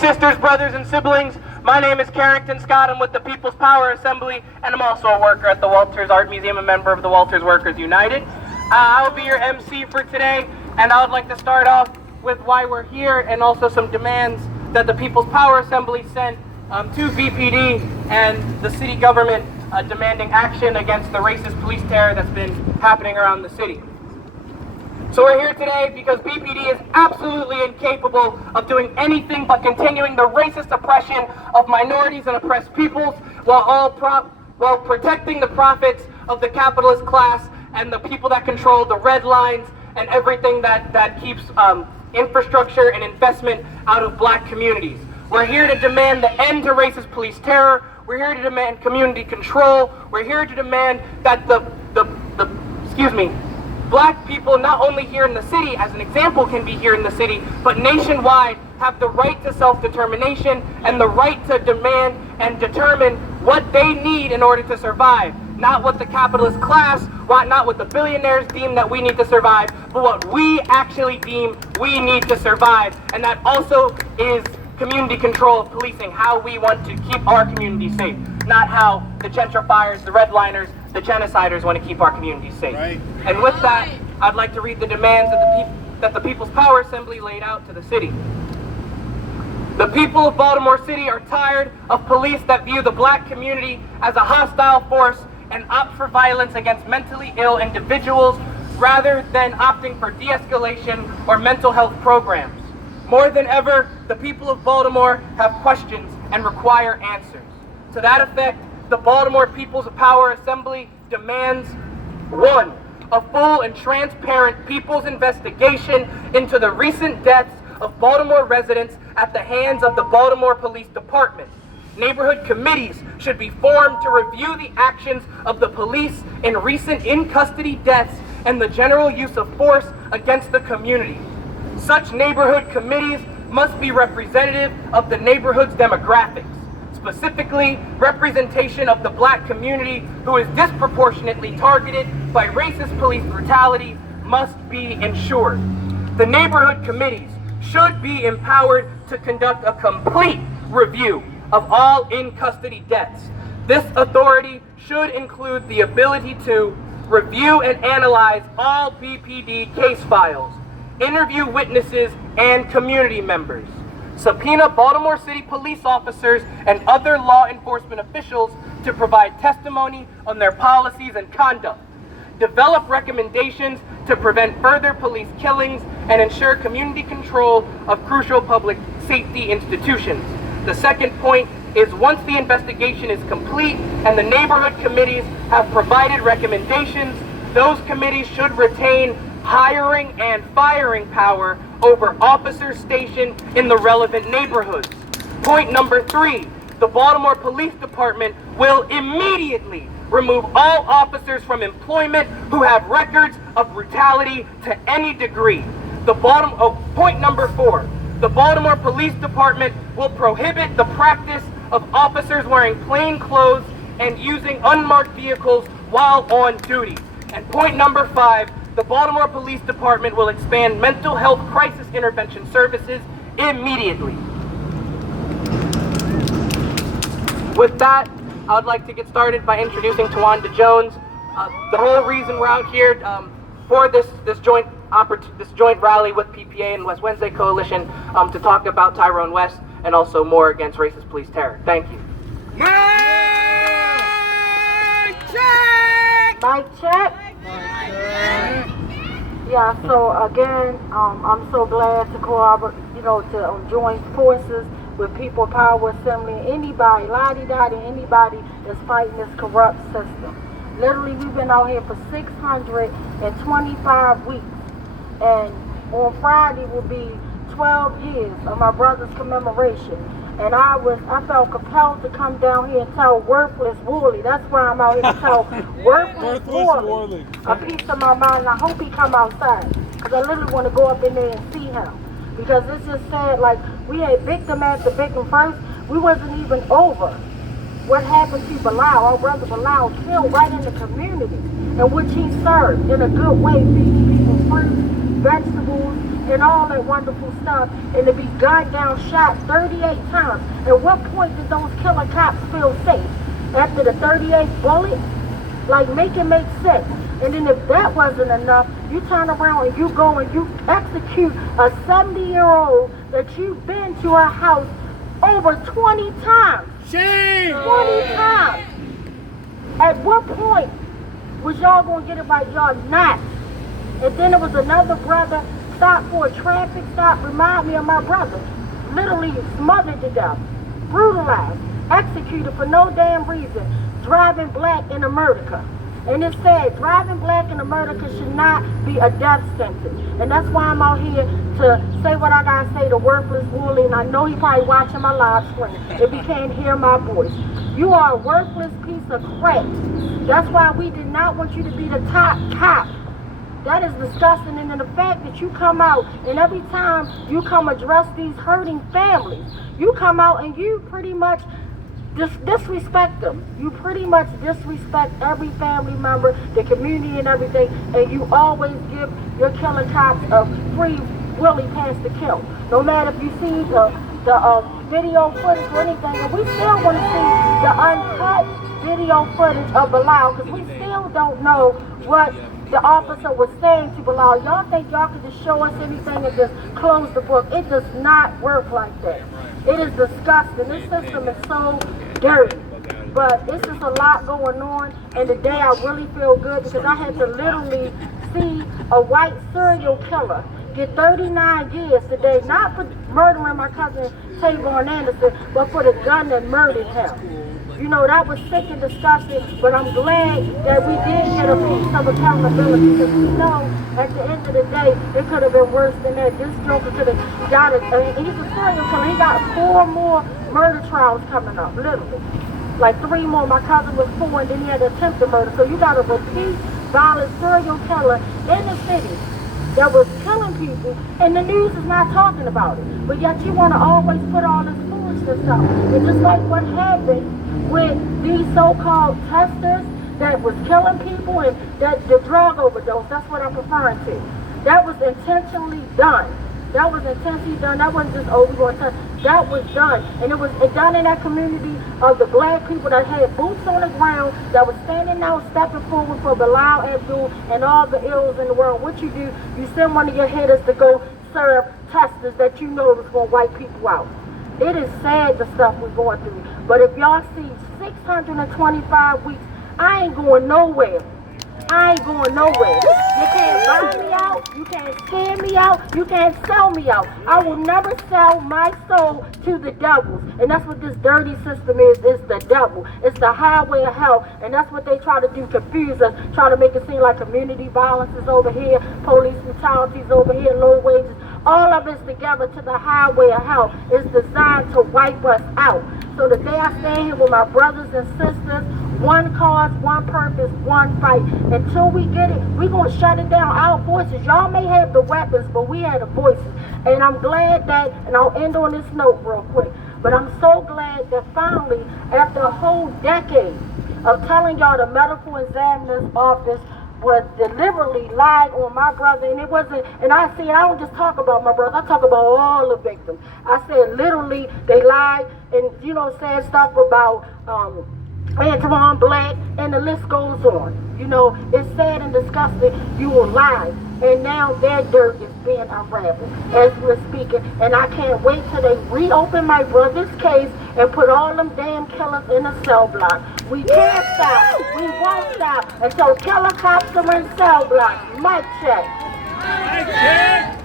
sisters, brothers, and siblings, my name is Carrington Scott. I'm with the People's Power Assembly, and I'm also a worker at the Walters Art Museum, a member of the Walters Workers United. I will be your MC for today, and I would like to start off with why we're here and also some demands that the People's Power Assembly sent to BPD and the city government demanding action against the racist police terror that's been happening around the city. So we're here today because BPD is absolutely incapable of doing anything but continuing the racist oppression of minorities and oppressed peoples while protecting the profits of the capitalist class and the people that control the red lines and everything that keeps infrastructure and investment out of black communities. We're here to demand the end to racist police terror. We're here to demand community control. We're here to demand that black people, not only here in the city, as an example can be here in the city, but nationwide, have the right to self-determination and the right to demand and determine what they need in order to survive. Not what the capitalist class, not what the billionaires deem that we need to survive, but what we actually deem we need to survive. And that also is community control of policing, how we want to keep our community safe, not how the gentrifiers, the redliners, the genociders want to keep our communities safe. Right. And with that, I'd like to read the demands that the People's Power Assembly laid out to the city. The people of Baltimore City are tired of police that view the black community as a hostile force and opt for violence against mentally ill individuals rather than opting for de-escalation or mental health programs. More than ever, the people of Baltimore have questions and require answers. To that effect, the Baltimore People's Power Assembly demands 1. A full and transparent people's investigation into the recent deaths of Baltimore residents at the hands of the Baltimore Police Department. Neighborhood committees should be formed to review the actions of the police in recent in-custody deaths and the general use of force against the community. Such neighborhood committees must be representative of the neighborhood's demographics. Specifically, representation of the black community who is disproportionately targeted by racist police brutality must be ensured. The neighborhood committees should be empowered to conduct a complete review of all in-custody deaths. This authority should include the ability to review and analyze all BPD case files, interview witnesses and community members, subpoena Baltimore City police officers and other law enforcement officials to provide testimony on their policies and conduct, develop recommendations to prevent further police killings, and ensure community control of crucial public safety institutions. The second point is once the investigation is complete and the neighborhood committees have provided recommendations, those committees should retain hiring and firing power over officers stationed in the relevant neighborhoods. Point number 3, the Baltimore Police Department will immediately remove all officers from employment who have records of brutality to any degree. Point number 4, the Baltimore Police Department will prohibit the practice of officers wearing plain clothes and using unmarked vehicles while on duty. And point number 5, the Baltimore Police Department will expand mental health crisis intervention services immediately. With that, I would like to get started by introducing Tawanda Jones. The whole reason we're out here for this joint rally with PPA and West Wednesday Coalition to talk about Tyrone West and also more against racist police terror. Thank you. Mic check! Mic check. Yeah, so again, I'm so glad to collaborate, to join forces with People Power Assembly, anybody, lottie-dottie, anybody that's fighting this corrupt system. Literally, we've been out here for 625 weeks, and on Friday will be 12 years of my brother's commemoration. And I felt compelled to come down here and tell Worthless Worley. That's why I'm out here to tell Worthless Worley a piece of my mind. And I hope he come outside, because I literally want to go up in there and see him. Because it's just sad, like, we had victim after victim first. We wasn't even over what happened to Bilal, our brother Bilal, killed right in the community, in which he served in a good way, feeding people fruit, vegetables, and all that wonderful stuff, and to be gunned down, shot 38 times. At what point did those killer cops feel safe? After the 38th bullet? Like, make it make sense. And then if that wasn't enough, you turn around and you go and you execute a 70-year-old that you've been to her house over 20 times. Shame! 20 times. At what point was y'all gonna get it right? Y'all not. And then there was another brother stopped for a traffic stop. Remind me of my brother. Literally smothered to death, brutalized, executed for no damn reason, driving black in America. And it said driving black in America should not be a death sentence. And that's why I'm out here to say what I gotta say to Worthless Wooly. And I know he probably watching my live stream if he can't hear my voice. You are a worthless piece of crap. That's why we did not want you to be the top cop. That is disgusting. And then the fact that you come out and every time you come address these hurting families, you come out and you pretty much disrespect them. You pretty much disrespect every family member, the community and everything, and you always give your killer cops a free willy pass to kill. No matter if you see the video footage or anything, and we still want to see the uncut video footage of Bilal, because we still don't know what the officer was saying to Bilal. Y'all think y'all could just show us anything and just close the book? It does not work like that. It is disgusting. This system is so dirty. But it's just a lot going on, and today I really feel good because I had to literally see a white serial killer get 39 years today, not for murdering my cousin Tavon Anderson, but for the gun that murdered him. You know, that was sick and disgusting, but I'm glad that we did get a piece of accountability, because we know at the end of the day, it could have been worse than that. This joker could have got it. I mean, he's a serial killer. He got 4 more murder trials coming up, literally. Like 3 more. My cousin was 4, and then he had attempted murder. So you got a repeat violent serial killer in the city that was killing people, and the news is not talking about it. But yet you want to always put all this foolishness out. It's just like what happened with these so-called testers that was killing people, and that the drug overdose, that's what I'm referring to. That was intentionally done. That was intentionally done. That wasn't just, oh, we're going to test. That was done. And it was done in that community of the black people that had boots on the ground, that was standing out, stepping forward for Bilal Abdul and all the ills in the world. What you do, you send one of your hitters to go serve testers that you know is going to wipe people out. It is sad, the stuff we're going through. But if y'all see 625 weeks, I ain't going nowhere. I ain't going nowhere. You can't buy me out. You can't scam me out. You can't sell me out. I will never sell my soul to the devils. And that's what this dirty system is. It's the devil. It's the highway of hell. And that's what they try to do, confuse us, try to make it seem like community violence is over here, police brutality is over here, low wages. All of it's together to the highway of hell. It's designed to wipe us out. So the day I stand here with my brothers and sisters, one cause, one purpose, one fight. Until we get it, we're going to shut it down. Our voices, y'all may have the weapons, but we have the voices. And I'm glad that, and I'll end on this note real quick, but I'm so glad that finally, after a whole decade of telling y'all the medical examiner's office was deliberately lied on my brother, and it wasn't, and I don't just talk about my brother, I talk about all the victims. I said literally they lied and, you know, said stuff about Antoine Black, and the list goes on. You know, it's sad and disgusting. You will lie, and now their dirt is being unraveled as we're speaking, and I can't wait till they reopen my brother's case and put all them damn killers in a cell block. We can't stop. We won't stop until killer cops are in cell blocks. Mic check. Mic check.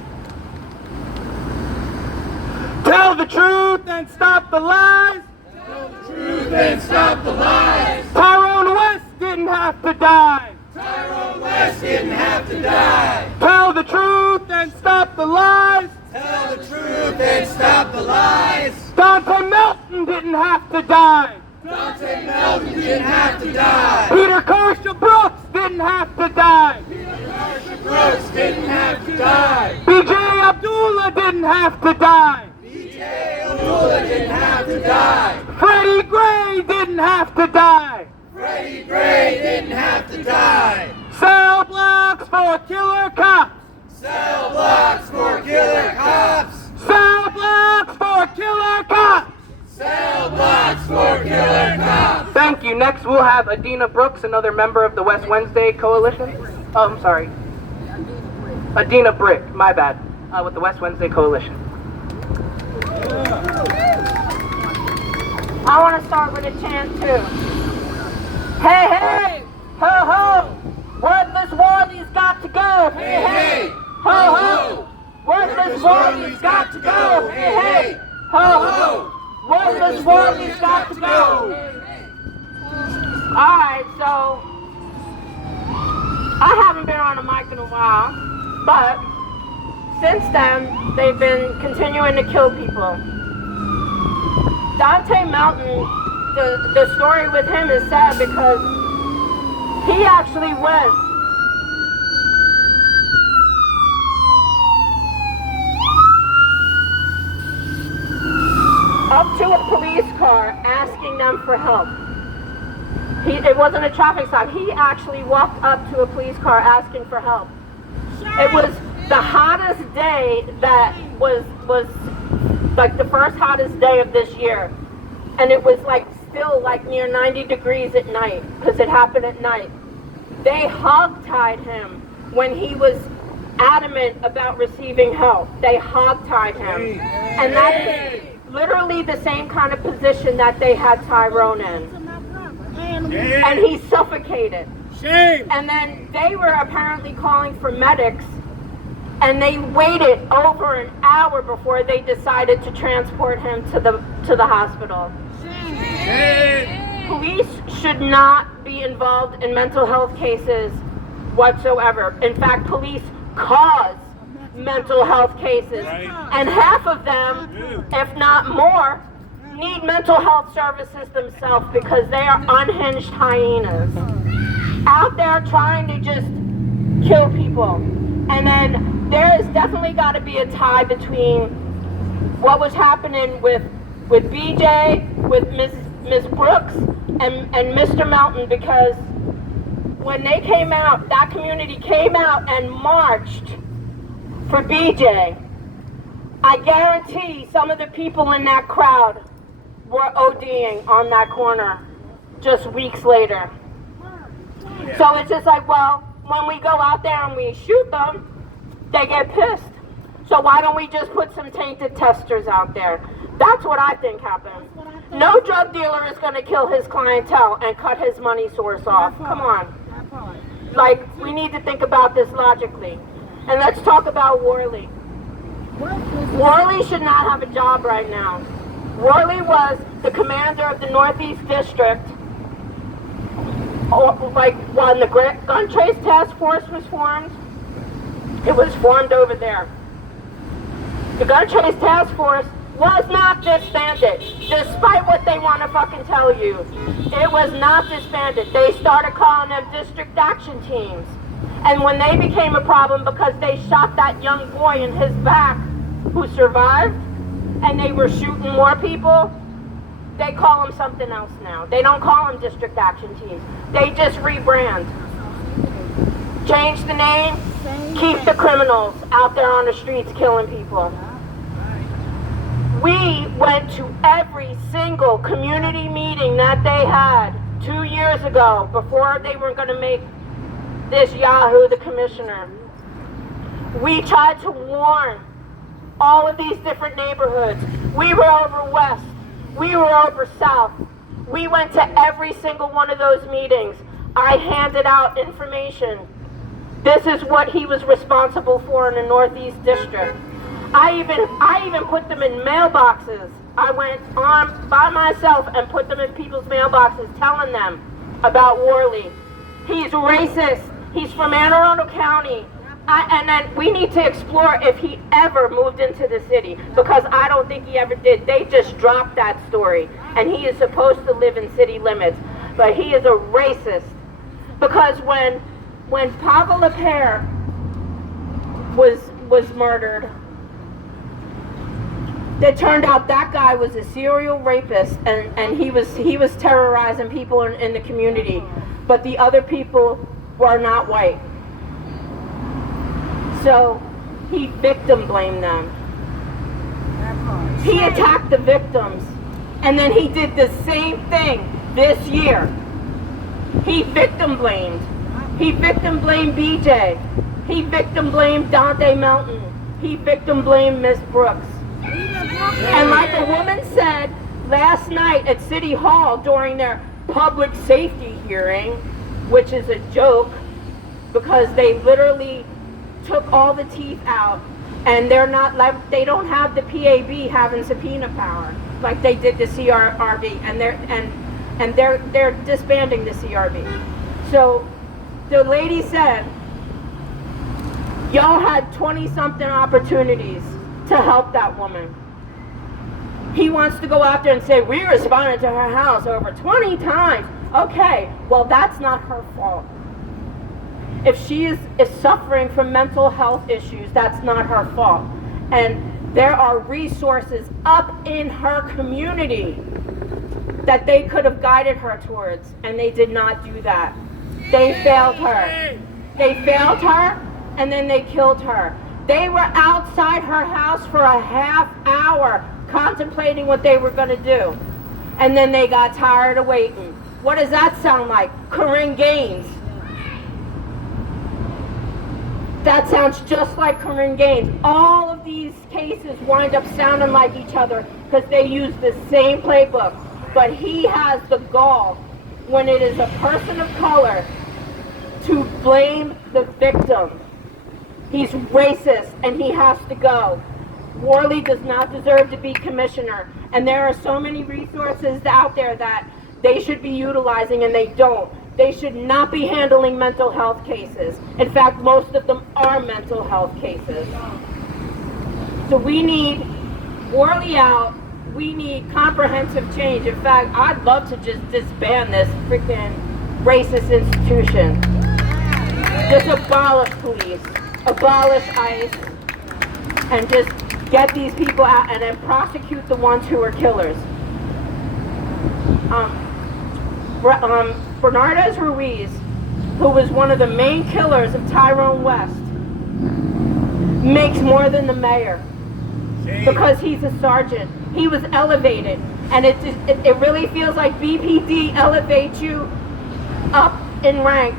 Tell the truth and stop the lies. Tell the truth and stop the lies. Tyrone West didn't have to die. Tyrone West didn't have to die. Tell the truth and stop the lies. Tell the truth and stop the lies. Dante Melton didn't have to die. Dante Melton didn't have to die. Peter Kershaw Brooks didn't have to die. Peter Kershaw Brooks didn't have to die. B.J. Abdullah didn't have to die. B.J. Abdullah didn't have to die. Freddie Gray didn't have to die. Freddie Gray didn't have to die. Cell blocks for killer cops. Cell blocks for killer cops! Cell blocks for killer cops! Cell blocks for killer cops! Thank you. Next, we'll have Adina Brooks, another member of the West Wednesday Coalition. Oh, I'm sorry. Adina Brick, my bad, with the West Wednesday Coalition. I want to start with a chant too. Hey, hey, ho, ho, worthless worthies got to go. Hey, hey, ho, ho, worthless worthies got to go. Hey, hey, ho, ho, worthless worthies got to go. Alright, so I haven't been on a mic in a while, but since then they've been continuing to kill people. Dante Mountain, the story with him is sad because he actually went up to a police car asking them for help. It wasn't a traffic stop. He actually walked up to a police car asking for help. It was the hottest day that was like the first hottest day of this year. And it was like still like near 90 degrees at night because it happened at night. They hog-tied him when he was adamant about receiving help. They hog-tied him. And that is literally the same kind of position that they had Tyrone in. And he suffocated. Shame! And then they were apparently calling for medics, and they waited over an hour before they decided to transport him to the hospital. Shame! Police should not be involved in mental health cases whatsoever. In fact, police cause mental health cases, and half of them, if not more, need mental health services themselves because they are unhinged hyenas out there trying to just kill people. And then there has definitely got to be a tie between what was happening with BJ, with Miss Brooks, and Mr. Mountain, because when they came out, that community came out and marched for BJ. I guarantee some of the people in that crowd were ODing on that corner just weeks later. So it's just like, well, when we go out there and we shoot them, they get pissed. So why don't we just put some tainted testers out there? That's what I think happened. No drug dealer is going to kill his clientele and cut his money source off. Come on. Like, we need to think about this logically. And let's talk about Worley. Worley should not have a job right now. Worley was the commander of the Northeast District, like when the gun trace task force was formed. It was formed over there. The gun trace task force was not disbanded, despite what they want to fucking tell you. It was not disbanded. They started calling them district action teams. And when they became a problem because they shot that young boy in his back who survived, and they were shooting more people, they call them something else now. They don't call them district action teams. They just rebrand. Change the name, keep the criminals out there on the streets killing people. We went to every single community meeting that they had 2 years ago before they were going to make this Yahoo the commissioner. We tried to warn all of these different neighborhoods. We were over west. We were over south. We went to every single one of those meetings. I handed out information. This is what he was responsible for in the Northeast District. I even put them in mailboxes. I went on by myself and put them in people's mailboxes telling them about Worley. He's racist. He's from Anne Arundel County. And then we need to explore if he ever moved into the city, because I don't think he ever did. They just dropped that story, and he is supposed to live in city limits, but he is a racist. Because when Pavel Lepere was murdered, it turned out that guy was a serial rapist, and he was terrorizing people in the community, but the other people were not white. So he victim blamed them. He attacked the victims. And then he did the same thing this year. He victim blamed. He victim blamed BJ. He victim blamed Dante Mountain. He victim blamed Miss Brooks. And like a woman said last night at City Hall during their public safety hearing, which is a joke because they literally took all the teeth out, and they're not like, they don't have the PAB having subpoena power like they did the CRB, and they're disbanding the CRB. So the lady said, y'all had 20-something opportunities to help that woman. He wants to go out there and say, we responded to her house over 20 times. Okay, well, that's not her fault. If she is suffering from mental health issues, that's not her fault. And there are resources up in her community that they could have guided her towards, and they did not do that. They failed her. They failed her, and then they killed her. They were outside her house for a half hour contemplating what they were going to do. And then they got tired of waiting. What does that sound like? Corinne Gaines. That sounds just like Corinne Gaines. All of these cases wind up sounding like each other because they use the same playbook. But he has the gall, when it is a person of color, to blame the victim. He's racist and he has to go. Worley does not deserve to be commissioner. And there are so many resources out there that they should be utilizing and they don't. They should not be handling mental health cases. In fact, most of them are mental health cases. So we need Worley out. We need comprehensive change. In fact, I'd love to just disband this freaking racist institution. Just abolish police, abolish ICE, and just get these people out and then prosecute the ones who are killers. Bernardez Ruiz, who was one of the main killers of Tyrone West, makes more than the mayor because he's a sergeant. He was elevated, and it really feels like BPD elevates you up in rank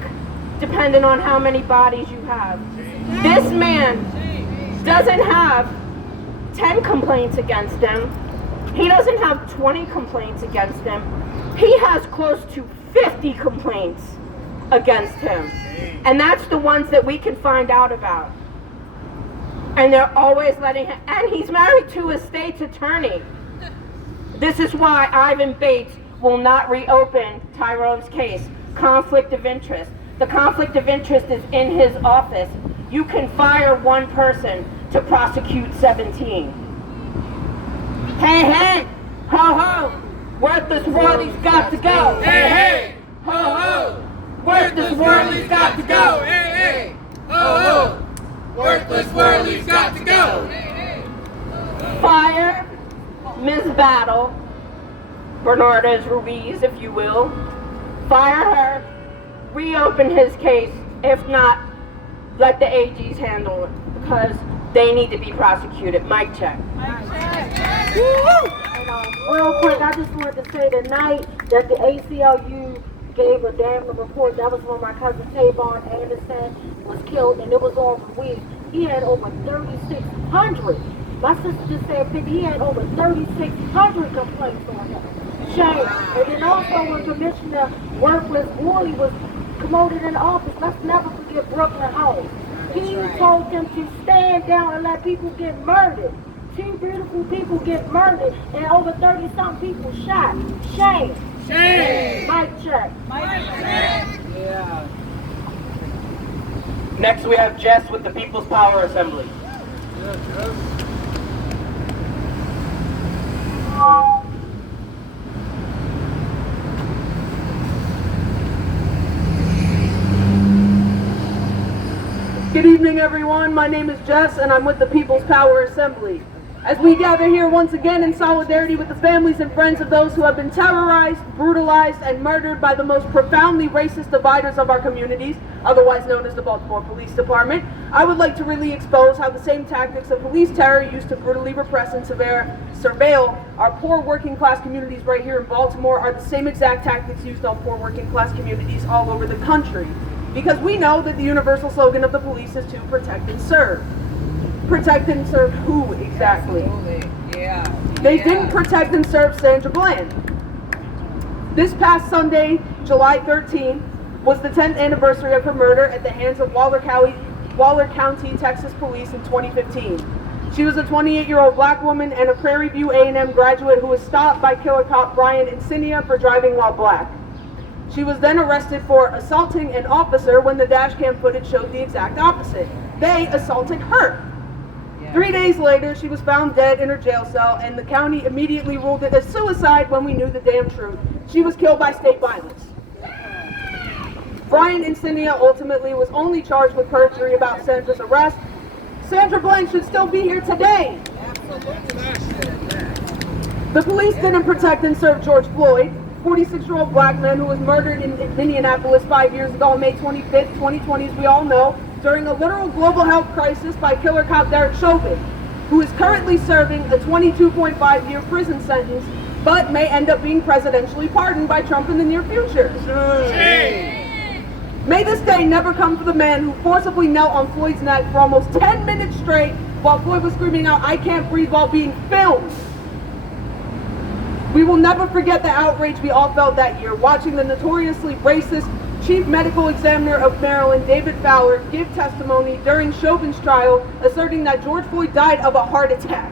depending on how many bodies you have. This man doesn't have 10 complaints against him. He doesn't have 20 complaints against him. He has close to 50 complaints against him. And that's the ones that we can find out about. And they're always letting him, and he's married to a state's attorney. This is why Ivan Bates will not reopen Tyrone's case. Conflict of interest. The conflict of interest is in his office. You can fire one person to prosecute 17. Hey, hey, ho, ho, worthless Worley's got to go. Hey, hey, ho, ho, worthless Worley's got to go. Hey, hey, ho, ho, worthless Worley's got to go. Fire Ms. Battle, Bernardez Ruiz, if you will. Fire her, reopen his case. If not, let the AGs handle it because they need to be prosecuted. Mic check. Real quick, I just wanted to say tonight that the ACLU gave a damning report. That was when my cousin Tavon Anderson was killed, and it was on for weeks. He had over 3,600. My sister just said 50. He had over 3,600 complaints on him. Shame. And then also when Commissioner Worthless Worley was promoted in office, let's never forget Brooklyn Homes. He told them to stand down and let people get murdered. 2 beautiful people get murdered and over 30-something people shot. Shame. Shame. Mic check. Yeah. Next we have Jess with the People's Power Assembly. Good evening, everyone. My name is Jess, and I'm with the People's Power Assembly. As we gather here once again in solidarity with the families and friends of those who have been terrorized, brutalized, and murdered by the most profoundly racist dividers of our communities, otherwise known as the Baltimore Police Department, I would like to really expose how the same tactics of police terror used to brutally repress and surveil our poor working class communities right here in Baltimore are the same exact tactics used on poor working class communities all over the country. Because we know that the universal slogan of the police is to protect and serve. Protect and serve who exactly? They didn't protect and serve Sandra Bland. This past Sunday, July 13th, was the 10th anniversary of her murder at the hands of Waller County, Texas police in 2015. She was a 28-year-old black woman and a Prairie View A&M graduate who was stopped by killer cop Brian Insigne for driving while black. She was then arrested for assaulting an officer when the dash cam footage showed the exact opposite. They assaulted her. 3 days later, she was found dead in her jail cell, and the county immediately ruled it as suicide when we knew the damn truth. She was killed by state violence. Brian Insigne ultimately was only charged with perjury about Sandra's arrest. Sandra Bland should still be here today. The police didn't protect and serve George Floyd, 46-year-old black man who was murdered in Minneapolis 5 years ago on May 25th, 2020, as we all know, during a literal global health crisis by killer cop Derek Chauvin, who is currently serving a 22.5-year prison sentence, but may end up being presidentially pardoned by Trump in the near future. May this day never come for the man who forcibly knelt on Floyd's neck for almost 10 minutes straight while Floyd was screaming out, "I can't breathe," while being filmed. We will never forget the outrage we all felt that year, watching the notoriously racist Chief Medical Examiner of Maryland, David Fowler, give testimony during Chauvin's trial, asserting that George Floyd died of a heart attack.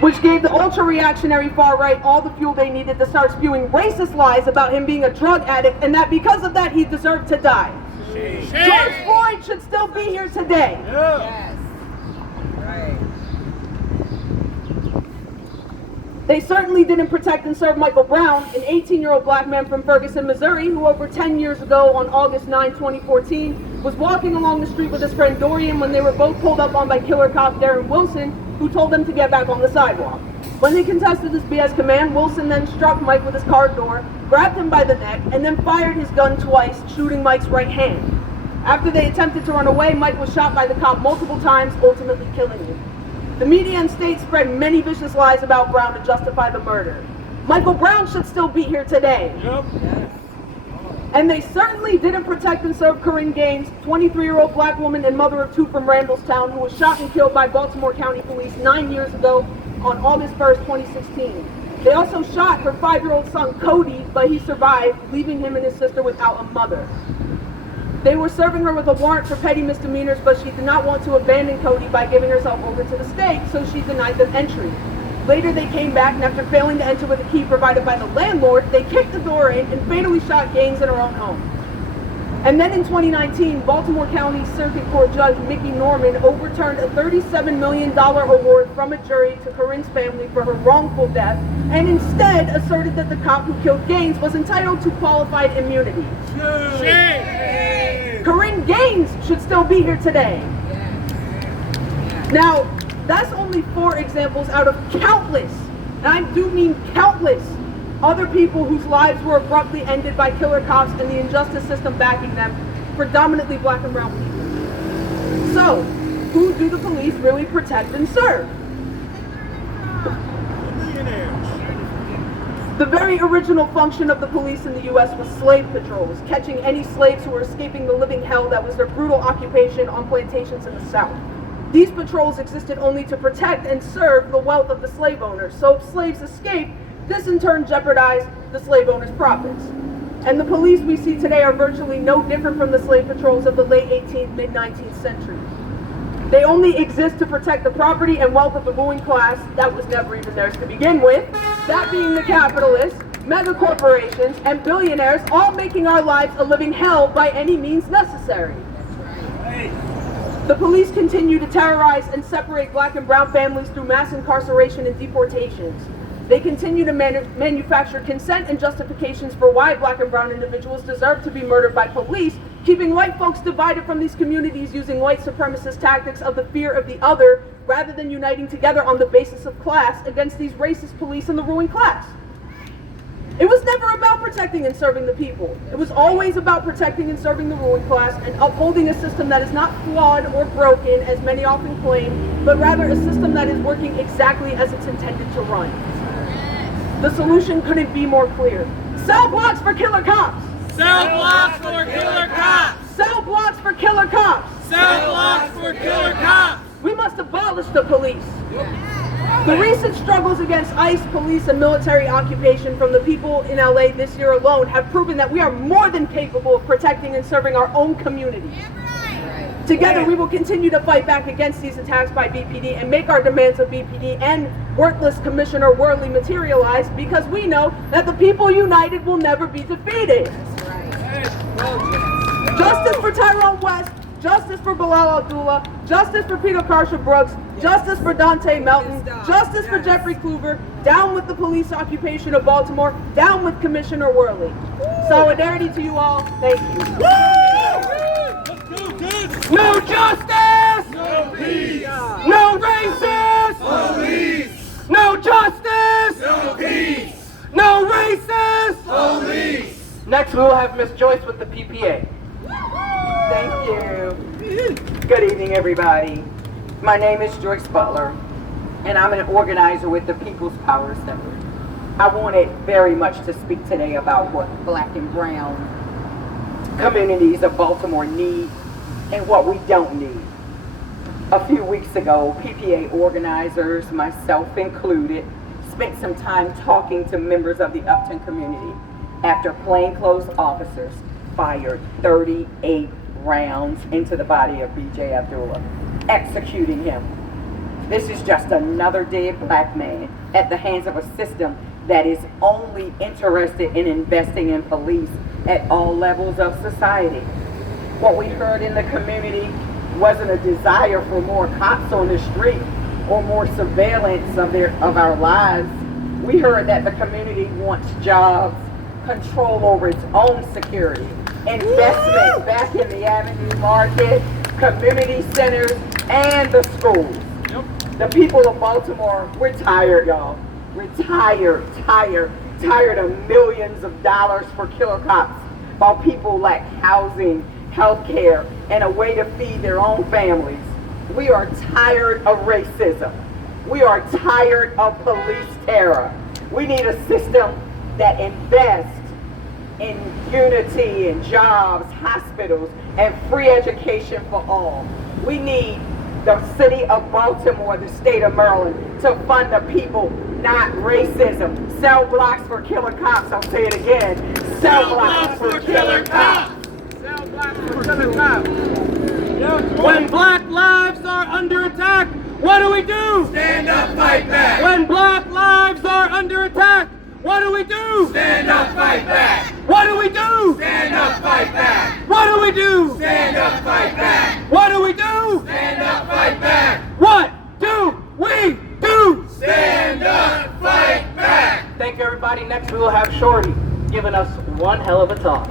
Which gave the ultra-reactionary far-right all the fuel they needed to start spewing racist lies about him being a drug addict and that because of that he deserved to die. George Floyd should still be here today. Yes. Right. They certainly didn't protect and serve Michael Brown, an 18-year-old black man from Ferguson, Missouri, who over 10 years ago on August 9, 2014, was walking along the street with his friend Dorian when they were both pulled up on by killer cop Darren Wilson, who told them to get back on the sidewalk. When they contested his BS command, Wilson then struck Mike with his car door, grabbed him by the neck, and then fired his gun twice, shooting Mike's right hand. After they attempted to run away, Mike was shot by the cop multiple times, ultimately killing him. The media and state spread many vicious lies about Brown to justify the murder. Michael Brown should still be here today. Yep. Yes. And they certainly didn't protect and serve Corinne Gaines, 23-year-old black woman and mother of two from Randallstown, who was shot and killed by Baltimore County Police 9 years ago on August 1st, 2016. They also shot her 5-year-old son, Cody, but he survived, leaving him and his sister without a mother. They were serving her with a warrant for petty misdemeanors, but she did not want to abandon Cody by giving herself over to the state, so she denied them entry. Later they came back, and after failing to enter with a key provided by the landlord, they kicked the door in and fatally shot Gaines in her own home. And then in 2019, Baltimore County Circuit Court Judge Mickey Norman overturned a $37 million award from a jury to Corinne's family for her wrongful death, and instead asserted that the cop who killed Gaines was entitled to qualified immunity. Corinne Gaines should still be here today. Now, that's only 4 examples out of countless, and I do mean countless, other people whose lives were abruptly ended by killer cops and the injustice system backing them, predominantly black and brown people. So, who do the police really protect and serve? The very original function of the police in the U.S. was slave patrols, catching any slaves who were escaping the living hell that was their brutal occupation on plantations in the South. These patrols existed only to protect and serve the wealth of the slave owners, so if slaves escaped, this in turn jeopardized the slave owners' profits. And the police we see today are virtually no different from the slave patrols of the late 18th, mid-19th century. They only exist to protect the property and wealth of the ruling class that was never even theirs to begin with, that being the capitalists, mega corporations, and billionaires, all making our lives a living hell by any means necessary. The police continue to terrorize and separate black and brown families through mass incarceration and deportations. They continue to manufacture consent and justifications for why black and brown individuals deserve to be murdered by police, keeping white folks divided from these communities using white supremacist tactics of the fear of the other, rather than uniting together on the basis of class against these racist police and the ruling class. It was never about protecting and serving the people. It was always about protecting and serving the ruling class and upholding a system that is not flawed or broken, as many often claim, but rather a system that is working exactly as it's intended to run. The solution couldn't be more clear. Cell blocks for killer cops! Cell blocks for killer cops! Cell blocks for killer cops! Cell blocks for killer cops! We must abolish the police. The recent struggles against ICE, police, and military occupation from the people in LA this year alone have proven that we are more than capable of protecting and serving our own communities. Together, we will continue to fight back against these attacks by BPD and make our demands of BPD and worthless Commissioner Worley materialize, because we know that the people united will never be defeated. Justice for Tyrone West, justice for Bilal Abdullah, justice for Peter Karsha Brooks, justice for Dante Melton, justice for Jeffrey Kluver, down with the police occupation of Baltimore, down with Commissioner Worley. Solidarity to you all. Thank you. No justice! No peace! No racist! Police! No justice! No peace! No racist! Police! Next, we will have Miss Joyce with the PPA. Thank you. Good evening, everybody. My name is Joyce Butler, and I'm an organizer with the People's Power Center. I wanted very much to speak today about what Black and brown communities of Baltimore need and what we don't need. A few weeks ago, PPA organizers, myself included, spent some time talking to members of the Upton community after plainclothes officers fired 38 rounds into the body of B.J. Abdullah, executing him. This is just another dead black man at the hands of a system that is only interested in investing in police at all levels of society. What we heard in the community wasn't a desire for more cops on the street or more surveillance of our lives. We heard that the community wants jobs, control over its own security, investment back in the Avenue Market, community centers, and the schools. The people of Baltimore, we're tired, y'all. We're tired of millions of dollars for killer cops while people lack housing, health care, and a way to feed their own families. We are tired of racism. We are tired of police terror. We need a system that invests in unity and jobs, hospitals, and free education for all. We need the city of Baltimore, the state of Maryland, to fund the people, not racism. Cell blocks for killer cops. I'll say it again. Cell blocks for killer cops. Cell blocks for killer cops. When black lives are under attack, what do we do? Stand up, fight back! When black lives are under attack, what do we do? Stand up, fight back! What do we do? Stand up, fight back! What do we do? Stand up, fight back! What do we do? Stand up, fight back! What do we do? Stand up, fight back! Thank you, everybody. Next, we will have Shorty giving us one hell of a talk.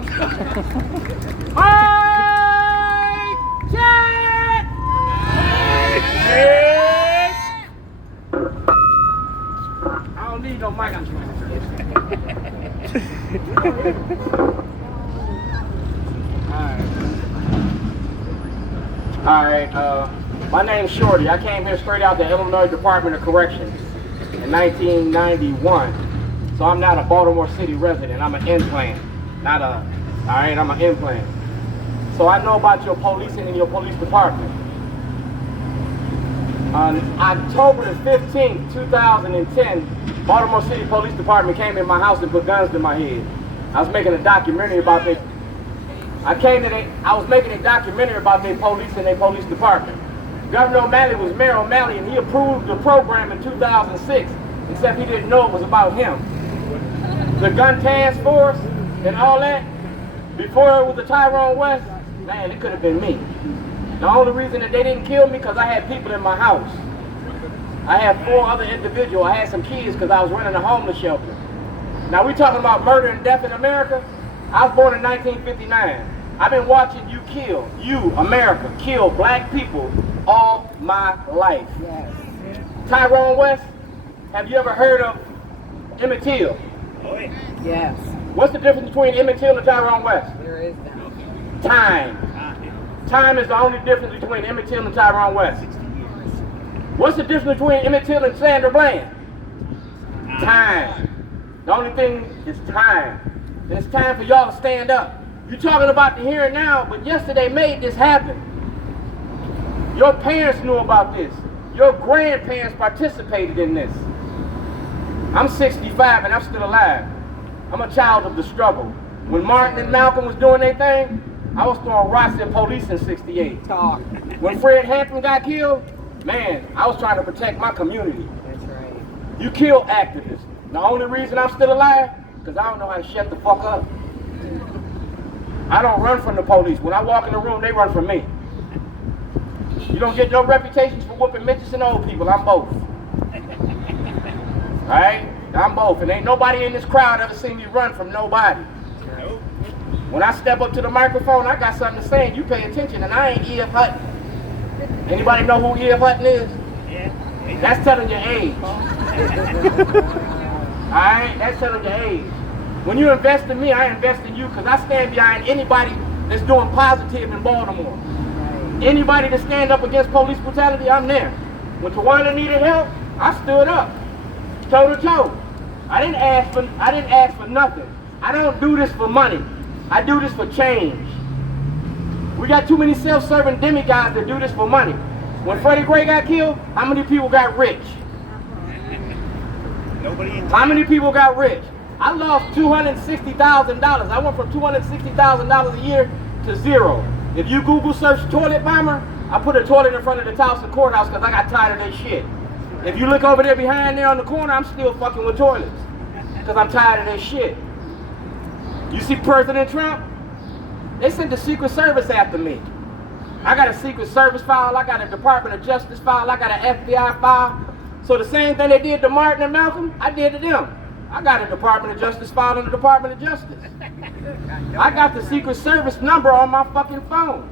I don't need no mic. All right. My name's Shorty. I came here straight out the Illinois Department of Corrections in 1991. So I'm not a Baltimore City resident. I'm an implant. I'm an implant. So I know about your policing and your police department. On October the 15th, 2010, Baltimore City Police Department came in my house and put guns to my head. I was making a documentary about their police and their police department. Governor O'Malley was Mayor O'Malley, and he approved the program in 2006, except he didn't know it was about him. The gun task force and all that, before it was the Tyrone West, man, it could have been me. The only reason that they didn't kill me because I had people in my house. I had 4 other individuals. I had some kids because I was running a homeless shelter. Now we talking about murder and death in America. I was born in 1959. I've been watching you, America, kill black people all my life. Yes. Tyrone West, have you ever heard of Emmett Till? Yes. What's the difference between Emmett Till and Tyrone West? There is that. Time. Time is the only difference between Emmett Till and Tyrone West. What's the difference between Emmett Till and Sandra Bland? Time. The only thing is time. And it's time for y'all to stand up. You're talking about the here and now, but yesterday made this happen. Your parents knew about this. Your grandparents participated in this. I'm 65 and I'm still alive. I'm a child of the struggle. When Martin and Malcolm was doing their thing, I was throwing rocks at police in 68. Talk. When Fred Hampton got killed, man, I was trying to protect my community. That's right. You kill activists. The only reason I'm still alive, because I don't know how to shut the fuck up. I don't run from the police. When I walk in the room, they run from me. You don't get no reputations for whooping midgets and old people. I'm both. Alright? I'm both. And ain't nobody in this crowd ever seen me run from nobody. When I step up to the microphone, I got something to say and you pay attention, and I ain't E.F. Hutton. Anybody know who E.F. Hutton is? Yeah. That's telling your age. Alright? That's telling your age. When you invest in me, I invest in you because I stand behind anybody that's doing positive in Baltimore. Anybody that stand up against police brutality, I'm there. When Tawana needed help, I stood up, toe to toe. I didn't ask for nothing. I don't do this for money. I do this for change. We got too many self-serving demigods that do this for money. When Freddie Gray got killed, how many people got rich? Nobody. How many people got rich? I lost $260,000. I went from $260,000 a year to zero. If you Google search toilet bomber, I put a toilet in front of the Towson courthouse because I got tired of that shit. If you look over there behind there on the corner, I'm still fucking with toilets because I'm tired of that shit. You see President Trump? They sent the Secret Service after me. I got a Secret Service file, I got a Department of Justice file, I got an FBI file. So the same thing they did to Martin and Malcolm, I did to them. I got a Department of Justice file in the Department of Justice. I got the Secret Service number on my fucking phone.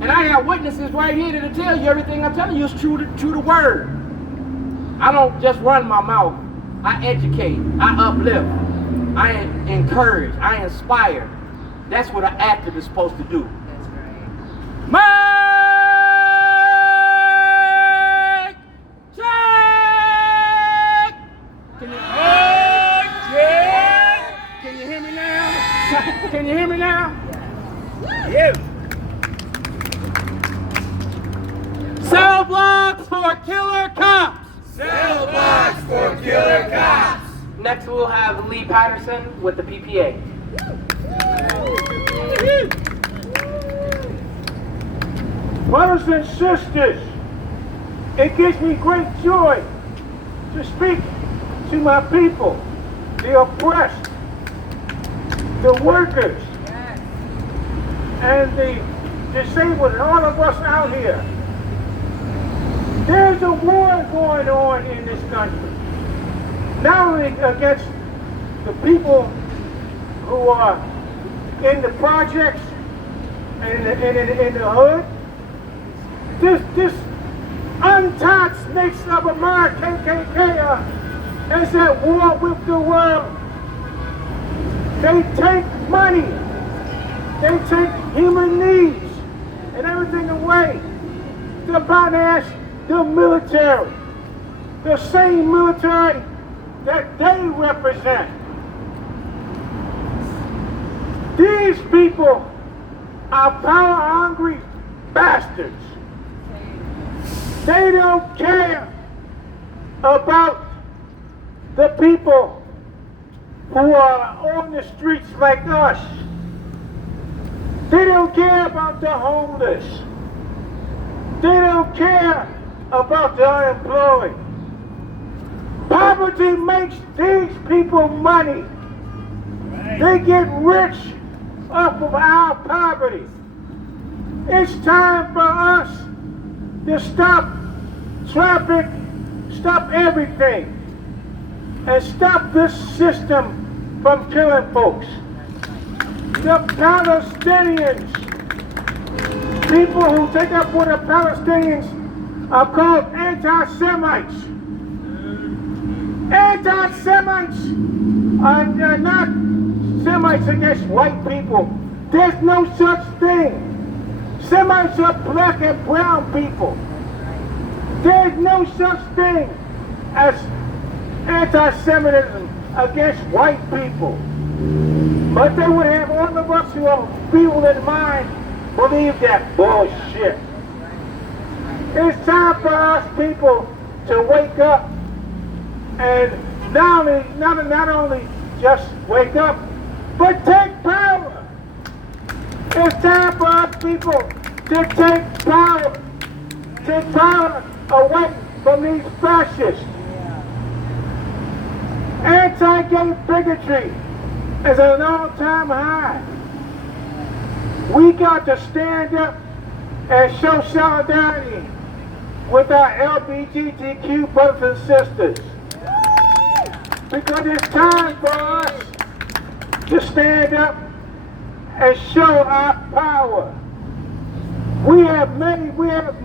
And I got witnesses right here that'll tell you everything I'm telling you is true to word. I don't just run my mouth. I educate, I uplift, I encourage, I inspire. That's what an activist is supposed to do. That's right. Mic check! Can you hear me now? Can you hear me now? Yeah. Cell blocks for killer cops! Cell blocks for killer cops. Next, we'll have Lee Patterson with the PPA. Brothers and sisters, it gives me great joy to speak to my people, the oppressed, the workers, and the disabled, and all of us out here. There's a war going on in this country, not only against the people who are in the projects and in the hood. This untied snakes of America, KKK, is at war with the world. They take money, they take human needs and everything away to finance the military, the same military that they represent. These people are power-hungry bastards. They don't care about the people who are on the streets like us. They don't care about the homeless. They don't care about the unemployed. Poverty makes these people money. They get rich off of our poverty. It's time for us to stop traffic, stop everything, and stop this system from killing folks. the Palestinians. People who take up for the Palestinians are called anti-Semites. Anti-Semites are not Semites against white people. There's no such thing. Semites are black and brown people. There's no such thing as anti-Semitism against white people. But they would have all of us who are feeble in mind believe that bullshit. It's time for us people to wake up and not only just wake up, but take power. It's time for us people to take power. Take power away from these fascists. Anti-gay bigotry is at an all-time high. We got to stand up and show solidarity with our LGBTQ brothers and sisters. Because it's time for us to stand up and show our power. We have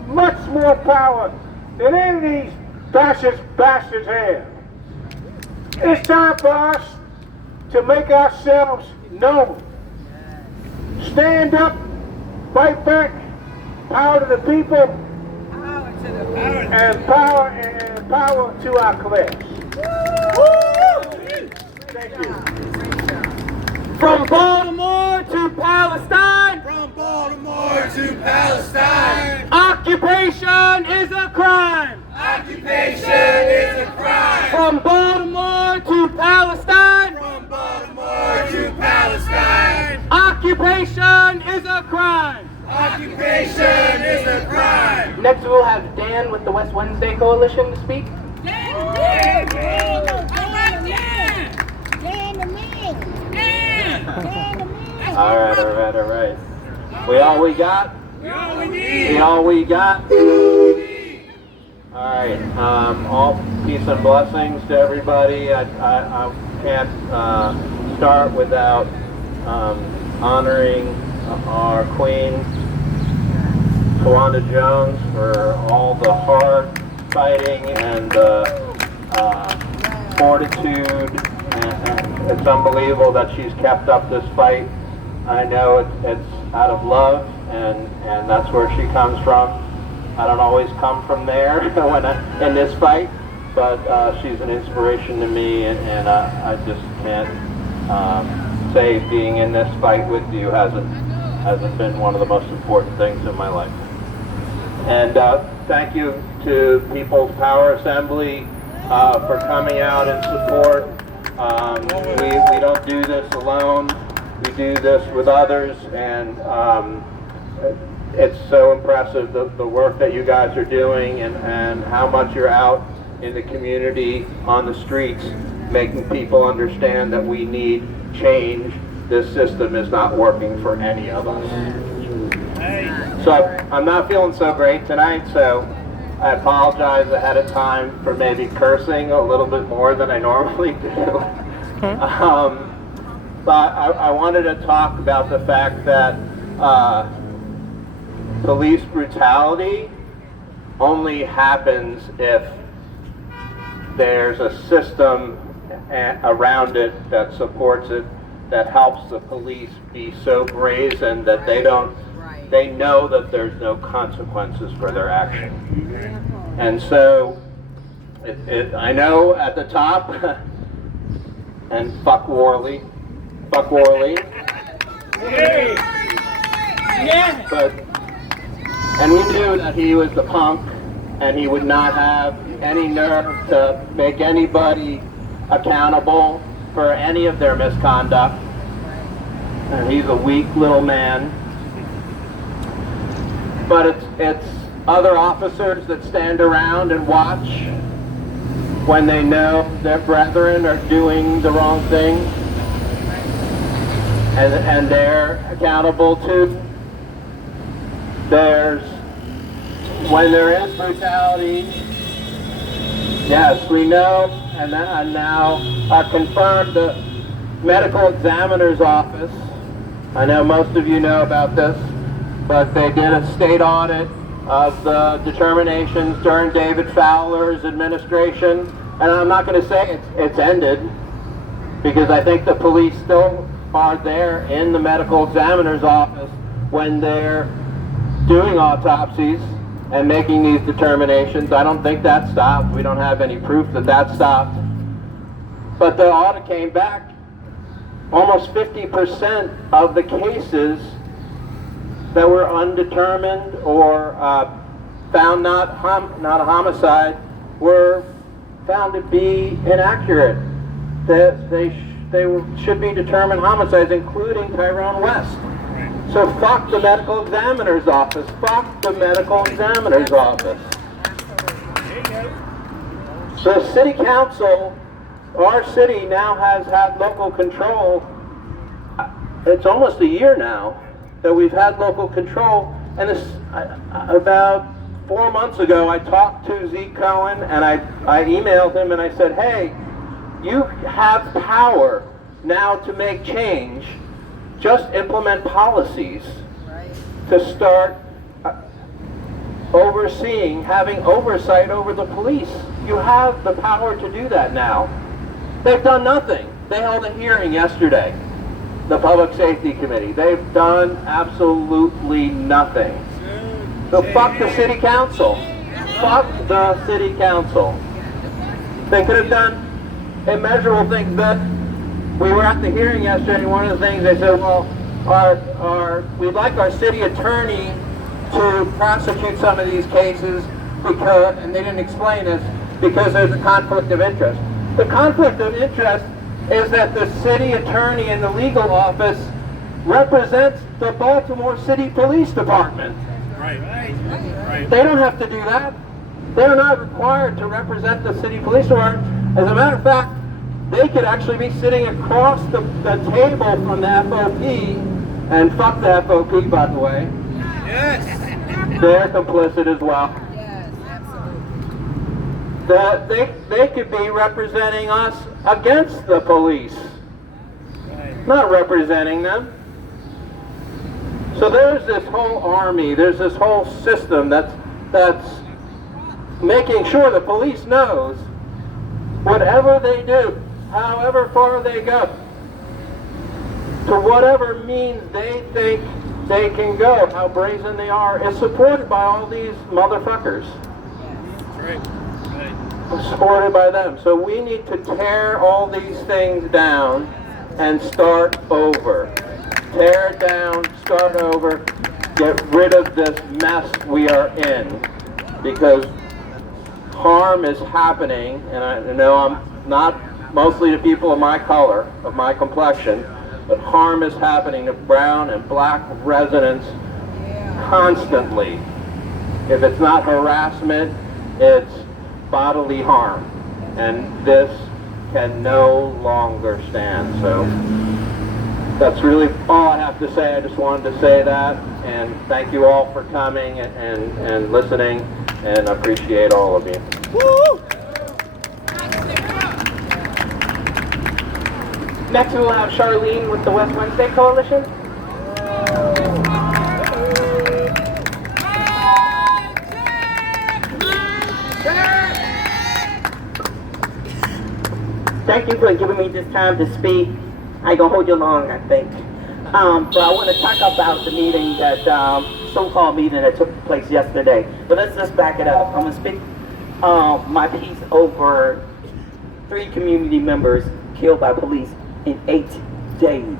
much more power than any of these fascist bastards have. It's time for us to make ourselves known. Stand up, fight back, power to the people, and power to our class. Thank you. From Baltimore to Palestine. From Baltimore to Palestine. Occupation is a crime. Occupation is a crime. From Baltimore to Palestine. From Baltimore to Palestine. Occupation is a crime. Occupation is a crime. Next we'll have Dan with the West Wednesday Coalition to speak. All right. We all we got? We all we need. We all we got? All right. All peace and blessings to everybody. I can't start without honoring our Queen, Tawanda Jones, for all the hard fighting and fortitude. And it's unbelievable that she's kept up this fight. I know it's out of love, and that's where she comes from. I don't always come from there in this fight, but she's an inspiration to me, and I just can't say being in this fight with you hasn't been one of the most important things in my life. And thank you to People's Power Assembly for coming out in support. We don't do this alone. We do this with others, and it's so impressive the work that you guys are doing and how much you're out in the community, on the streets, making people understand that we need change. This system is not working for any of us. So I'm not feeling so great tonight, so I apologize ahead of time for maybe cursing a little bit more than I normally do. But I wanted to talk about the fact that police brutality only happens if there's a system around it that supports it, that helps the police be so brazen that they know that there's no consequences for their action. And so, I know at the top, and fuck Worley. But, and we knew that he was the punk, and he would not have any nerve to make anybody accountable for any of their misconduct. And he's a weak little man. But it's other officers that stand around and watch when they know their brethren are doing the wrong thing, and they're accountable too. There's, when there is brutality, yes, we know, and now are confirmed, the medical examiner's office I know most of you know about this, but they did a state audit of the determinations during David Fowler's administration, and I'm not going to say it's ended, because I think the police still are there in the medical examiner's office when they're doing autopsies and making these determinations. I don't think that stopped. We don't have any proof that that stopped. But the audit came back, almost 50% of the cases that were undetermined or found not a homicide were found to be inaccurate. That they should be determined homicides, including Tyrone West. So fuck the medical examiner's office. Fuck the medical examiner's office. The city council, our city now has had local control. It's almost a year now that we've had local control, and about 4 months ago I talked to Zeke Cohen, and I emailed him and I said, hey, you have power now to make change. Just implement policies to start overseeing, having oversight over the police. You have the power to do that now. They've done nothing. They held a hearing yesterday, the Public Safety Committee. They've done absolutely nothing. So fuck the city council. Fuck the city council. They could have done immeasurable things. We were at the hearing yesterday, and one of the things they said, well, we'd like our city attorney to prosecute some of these cases because, and they didn't explain this, because there's a conflict of interest. The conflict of interest is that the city attorney in the legal office represents the Baltimore City Police Department. Right. They don't have to do that. They're not required to represent the city police department. As a matter of fact, they could actually be sitting across the table from the FOP, and fuck the FOP, by the way. Yes. They're complicit as well. Yes, absolutely. That they could be representing us against the police, not representing them. So there's this whole army, there's this whole system that's making sure the police knows whatever they do, however far they go, to whatever means they think they can go, how brazen they are, is supported by all these motherfuckers. Supported by them. So we need to tear all these things down and start over. Tear it down, start over, get rid of this mess we are in, because harm is happening, and I know I'm not mostly to people of my color, of my complexion, but harm is happening to brown and black residents constantly. If it's not harassment, it's bodily harm, and this can no longer stand. So that's really all I have to say. I just wanted to say that, and thank you all for coming and listening, and I appreciate all of you. Woo! Next we'll have Charlene with the West Wednesday Coalition. Thank you for giving me this time to speak. I ain't gonna hold you long, I think. But I want to talk about the meeting that, so-called meeting that took place yesterday. But let's just back it up. I'm gonna speak my piece over 3 community members killed by police in 8 days.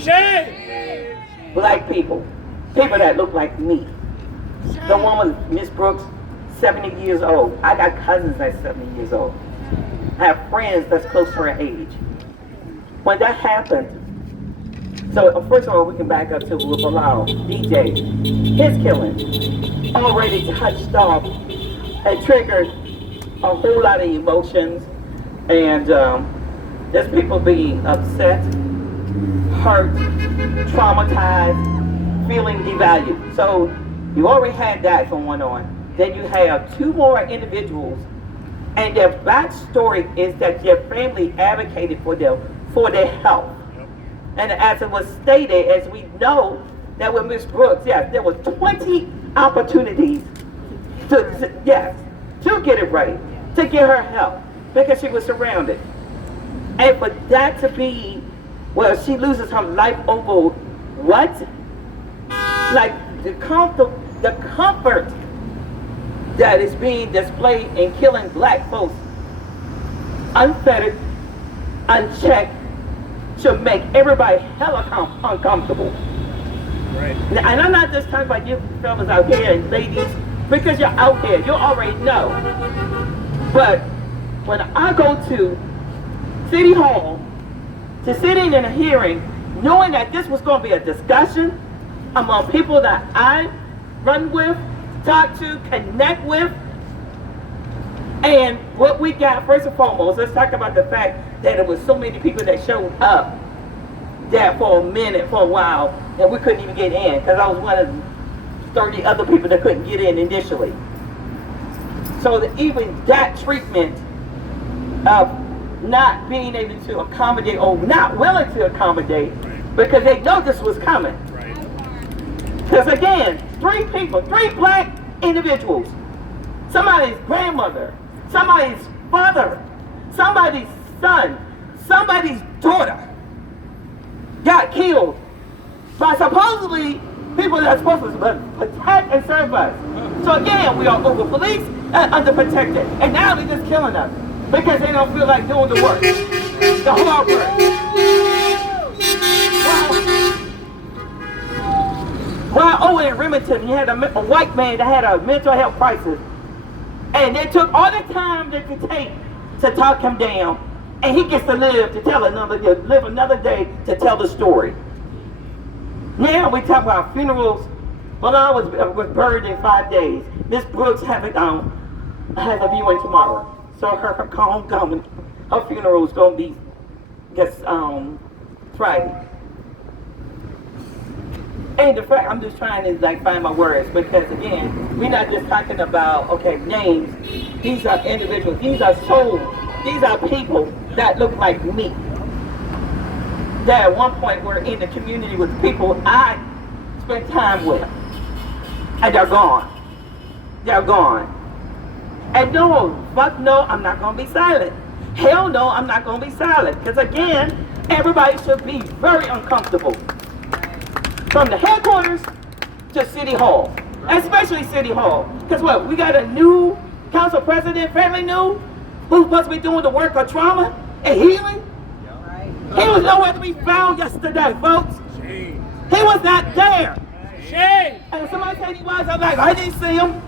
Shame! Black people that look like me. The one was Miss Brooks, 70 years old. I got cousins that's 70 years old. I have friends that's close to her age. When that happened, so first of all, we can back up to Bilal, DJ. His killing already touched off and triggered a whole lot of emotions, and there's people being upset, hurt, traumatized, feeling devalued. So you already had that going on. Then you have 2 more individuals, and their backstory is that their family advocated for them for their health. And as it was stated, as we know, that with Ms. Brooks, yes, there were 20 opportunities to get it right, to get her help, because she was surrounded. And for that to be, well, she loses her life over what? Like the comfort that is being displayed in killing black folks, unfettered, unchecked, should make everybody hella uncomfortable. Right. And I'm not just talking about you fellas out here and ladies, because you're out here, you already know. But when I go to City Hall to sit in a hearing, knowing that this was going to be a discussion among people that I run with, talk to, connect with, and what we got, first and foremost, let's talk about the fact that it was so many people that showed up there for a minute, for a while, and we couldn't even get in, because I was one of 30 other people that couldn't get in initially. So that even that treatment of not being able to accommodate or not willing to accommodate, because they know this was coming. Because again, 3 people, 3 black individuals, somebody's grandmother, somebody's father, somebody's son, somebody's daughter got killed by supposedly people that are supposed to protect and serve us. So again, we are over-policed and underprotected. And now they're just killing us because they don't feel like doing the work, the hard work. While over in Remington, you had a white man that had a mental health crisis. And they took all the time they could take to talk him down. And he gets to live another day to tell the story. Now we talk about funerals. Well, I was buried in 5 days. Miss Brooks has a viewing tomorrow. So her homecoming, her funeral is going to be, Friday. And the fact, I'm just trying to find my words, because again, we're not just talking about, names. These are individuals, these are souls, these are people that look like me. That at one point were in the community with people I spent time with. And they're gone. They're gone. And no, fuck no, I'm not going to be silent. Hell no, I'm not going to be silent. Because again, everybody should be very uncomfortable. From the headquarters to City Hall. Especially City Hall. Because what, we got a new council president, fairly new, who's supposed to be doing the work of trauma and healing? He was nowhere to be found yesterday, folks. He was not there. And somebody said he was. I'm like, I didn't see him.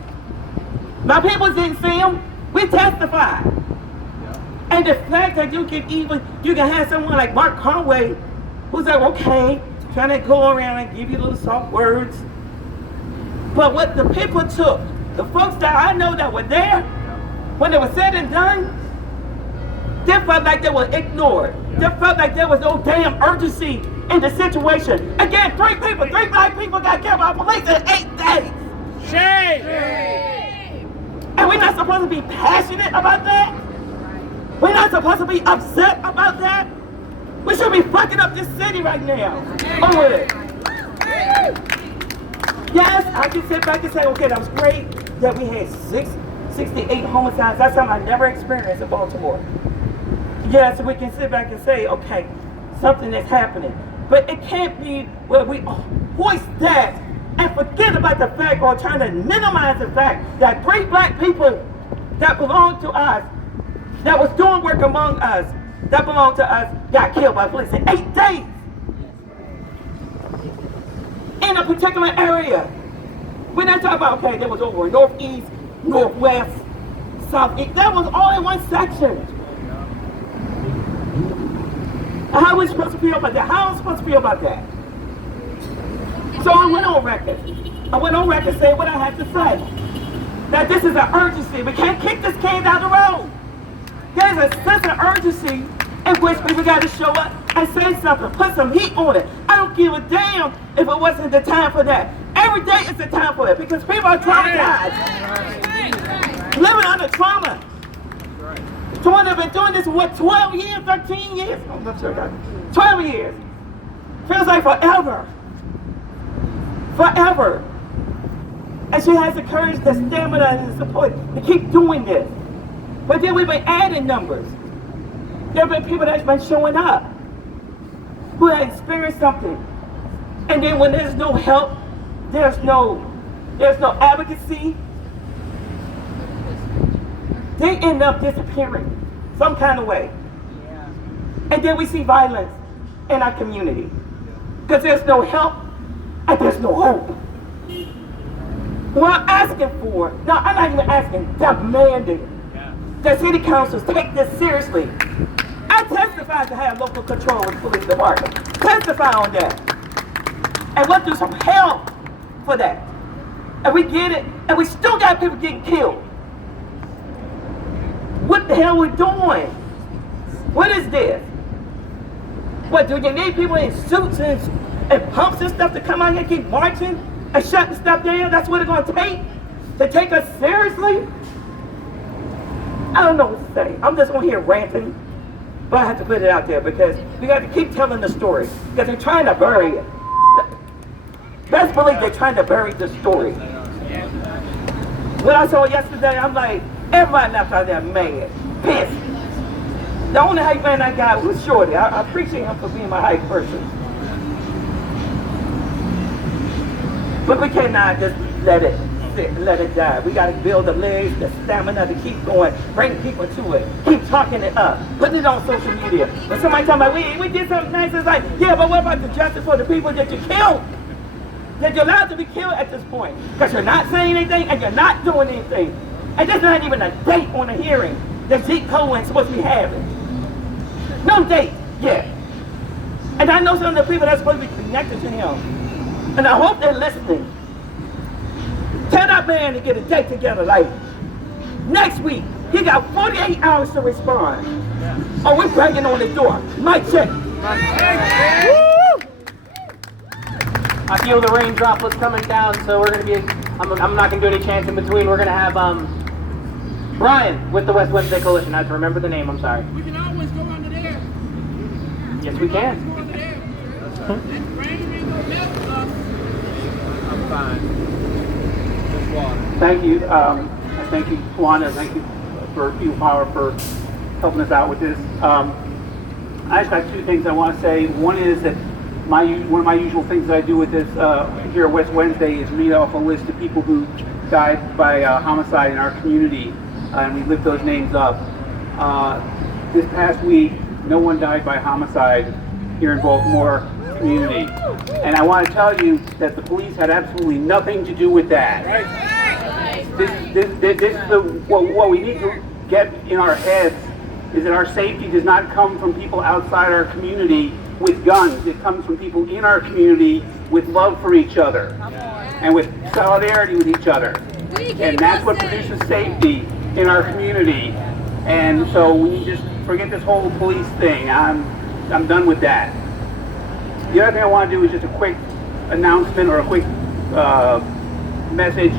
My people didn't see him. We testified. And the fact that you can have someone like Mark Conway, who's like, okay, trying to go around and give you little soft words. But what the people took, the folks that I know that were there, when it was said and done, they felt like they were ignored. They felt like there was no damn urgency in the situation. Again, 3 black people got killed by police in 8 days. Shame! And we're not supposed to be passionate about that? We're not supposed to be upset about that? We should be fucking up this city right now. Over it. Yes, I can sit back and say, okay, that was great that we had 68 homicides. That's something I never experienced in Baltimore. Yes, we can sit back and say, okay, something is happening. But it can't be where we voice that and forget about the fact, or trying to minimize the fact that 3 black people that belong to us, that was doing work among us, that belonged to us, got killed by police in 8 days. In a particular area. We're not talking about, okay, there was over northeast, northwest, southeast. That was all in one section. How are we supposed to feel about that? How am I supposed to feel about that? So I went on record. Saying what I had to say. That this is an urgency. We can't kick this can down the road. There's a sense of urgency in which people got to show up and say something, put some heat on it. I don't give a damn if it wasn't the time for that. Every day is the time for it, because people are traumatized. Living under trauma. Someone have been doing this for 12 years, 13 years? I'm not sure. 12 years. Feels like forever. Forever. And she has the courage, the stamina, and the support to keep doing this. But then we've been adding numbers. There have been people that's been showing up who have experienced something. And then when there's no help, there's no advocacy, they end up disappearing some kind of way. And then we see violence in our community because there's no help and there's no hope. What I'm asking for, no, I'm not even asking, demanding that city councils take this seriously. I testify to have local control with the police department. Testify on that. And we'll do some help for that. And we get it, and we still got people getting killed. What the hell we doing? What is this? What, do you need people in suits and pumps and stuff to come out here and keep marching and shutting stuff down? That's what it's going to take us seriously? I don't know what to say. I'm just on here ranting, but I have to put it out there because we got to keep telling the story because they're trying to bury it. Best believe they're trying to bury the story. When I saw it yesterday, I'm like, everybody left out there mad, pissed. The only hype man I got was Shorty. I appreciate him for being my hype person. But we cannot just let it die. We got to build the legs, the stamina to keep going, bring people to it, keep talking it up, putting it on social media. When somebody talking about, we did something nice, it's like, yeah, but what about the justice for the people that you killed? That you're allowed to be killed at this point. Because you're not saying anything and you're not doing anything. And there's not even a date on a hearing that Zeke Cohen's supposed to be having. No date yet. And I know some of the people that's supposed to be connected to him. And I hope they're listening. Tell that man to get a date together like next week. He got 48 hours to respond. Oh, we're banging on the door. Mic check. I feel the rain droplets coming down, so we're going to be, I'm not going to do any chants in between. We're going to have Brian with the West Wednesday Coalition. I have to remember the name, I'm sorry. We can always go under there. Yes, we can. Go under there. Rain ain't gonna melt us. I'm fine. Just water. Thank you. Thank you, Tawanda. Thank you for People Power for helping us out with this. I just got two things I want to say. One is that one of my usual things that I do with this here at West Wednesday is read off a list of people who died by homicide in our community, and we lift those names up. This past week, no one died by homicide here in Baltimore community, and I want to tell you that the police had absolutely nothing to do with that. This is what we need to get in our heads is that our safety does not come from people outside our community with guns. It comes from people in our community with love for each other and with solidarity with each other. And that's what produces safety in our community. And so we just forget this whole police thing. I'm done with that. The other thing I want to do is just a quick announcement or a quick message.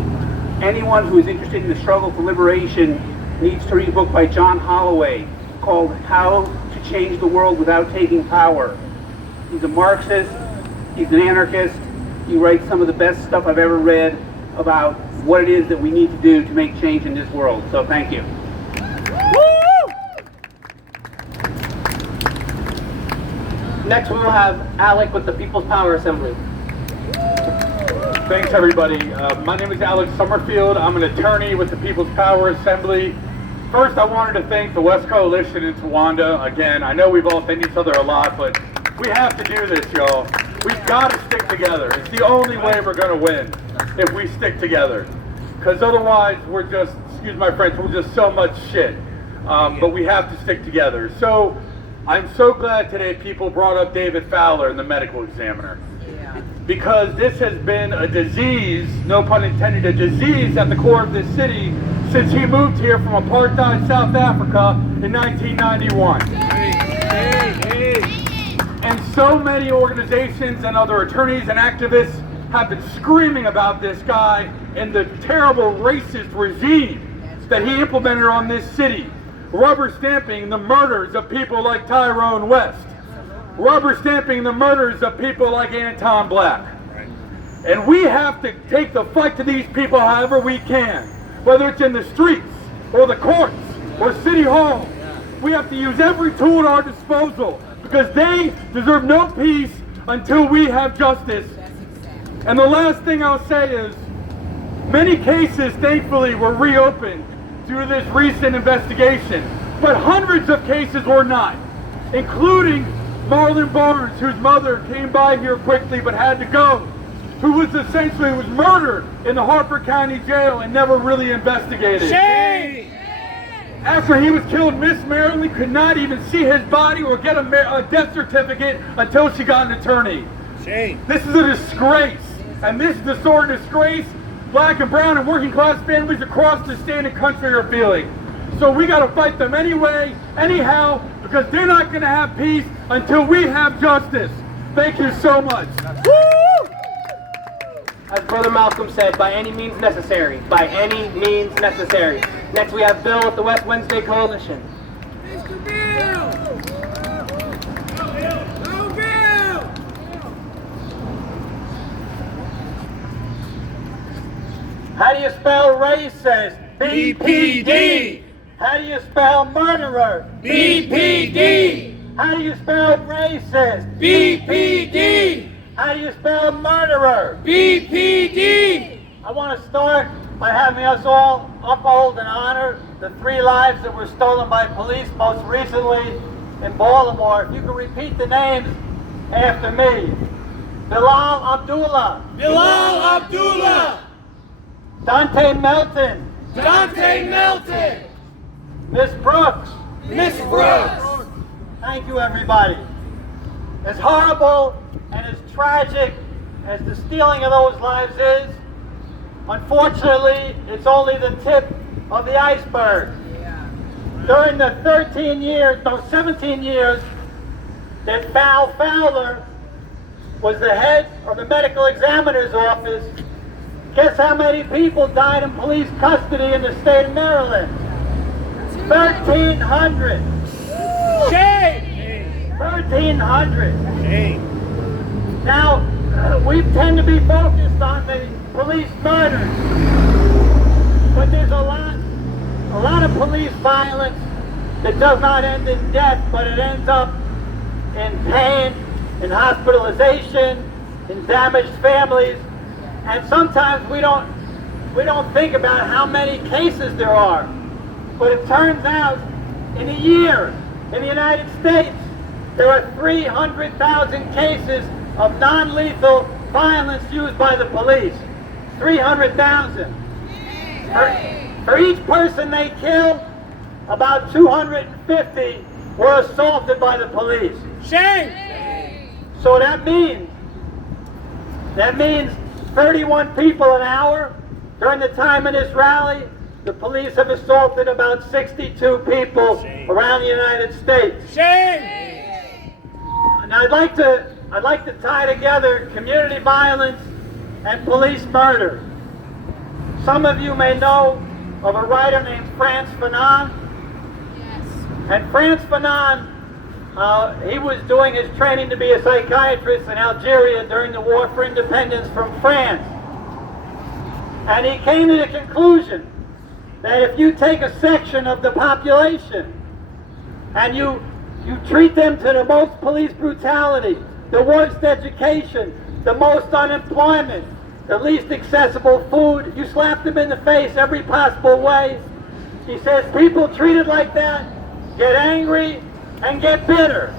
Anyone who is interested in the struggle for liberation needs to read a book by John Holloway called How to Change the World Without Taking Power. He's a Marxist, he's an anarchist, he writes some of the best stuff I've ever read about what it is that we need to do to make change in this world. So thank you. Next we will have Alec with the People's Power Assembly. Thanks everybody. My name is Alex Summerfield. I'm an attorney with the People's Power Assembly. First I wanted to thank the West Coalition in Tawanda. Again, I know we've all thanked each other a lot, but we have to do this, y'all. We've got to stick together. It's the only way we're going to win, if we stick together. Because otherwise, we're just, excuse my French, we're just so much shit. But we have to stick together. So, I'm so glad today people brought up David Fowler and the medical examiner. Because this has been a disease, no pun intended, a disease at the core of this city since he moved here from apartheid South Africa in 1991. And so many organizations and other attorneys and activists have been screaming about this guy and the terrible racist regime that he implemented on this city, rubber stamping the murders of people like Tyrone West. rubber stamping the murders of people like Anton Black. And we have to take the fight to these people however we can, whether it's in the streets or the courts or City Hall. We have to use every tool at our disposal because they deserve no peace until we have justice. And the last thing I'll say is, many cases, thankfully, were reopened due to this recent investigation, but hundreds of cases were not, including Marlon Barnes, whose mother came by here quickly but had to go, who was essentially murdered in the Harford County Jail and never really investigated. Shame! After he was killed, Miss Marilyn could not even see his body or get a death certificate until she got an attorney. Shame! This is a disgrace, and this is the sort of disgrace black and brown and working class families across the state and country are feeling. So we got to fight them anyway, anyhow, because they're not going to have peace until we have justice. Thank you so much. Woo! As Brother Malcolm said, by any means necessary. By any means necessary. Next we have Bill with the West Wednesday Coalition. Mr. Bill! Go Bill! How do you spell racist? BPD! How do you spell murderer? BPD! How do you spell racist? BPD! How do you spell murderer? BPD! I want to start by having us all uphold and honor the 3 lives that were stolen by police most recently in Baltimore. If you can repeat the names after me. Bilal Abdullah. Bilal Abdullah! Dante Melton. Dante Melton! Miss Brooks. Miss Brooks! Thank you, everybody. As horrible and as tragic as the stealing of those lives is, unfortunately, it's only the tip of the iceberg. During the 17 years that Val Fowler was the head of the medical examiner's office, guess how many people died in police custody in the state of Maryland? 1,300. Shame! 1,300. Shame! Now, we tend to be focused on the police murders, but there's a lot of police violence that does not end in death, but it ends up in pain, in hospitalization, in damaged families, and sometimes we don't think about how many cases there are. But it turns out, in a year, in the United States, there are 300,000 cases of non-lethal violence used by the police. 300,000. For each person they kill, about 250 were assaulted by the police. Shame! So that means 31 people an hour. During the time of this rally, the police have assaulted about 62 people around the United States. Shame! And I'd like to tie together community violence and police murder. Some of you may know of a writer named Frantz Fanon. Yes. And Frantz Fanon, he was doing his training to be a psychiatrist in Algeria during the War for Independence from France. And he came to the conclusion that if you take a section of the population and you treat them to the most police brutality, the worst education, the most unemployment, the least accessible food, you slap them in the face every possible way. He says people treated like that get angry and get bitter.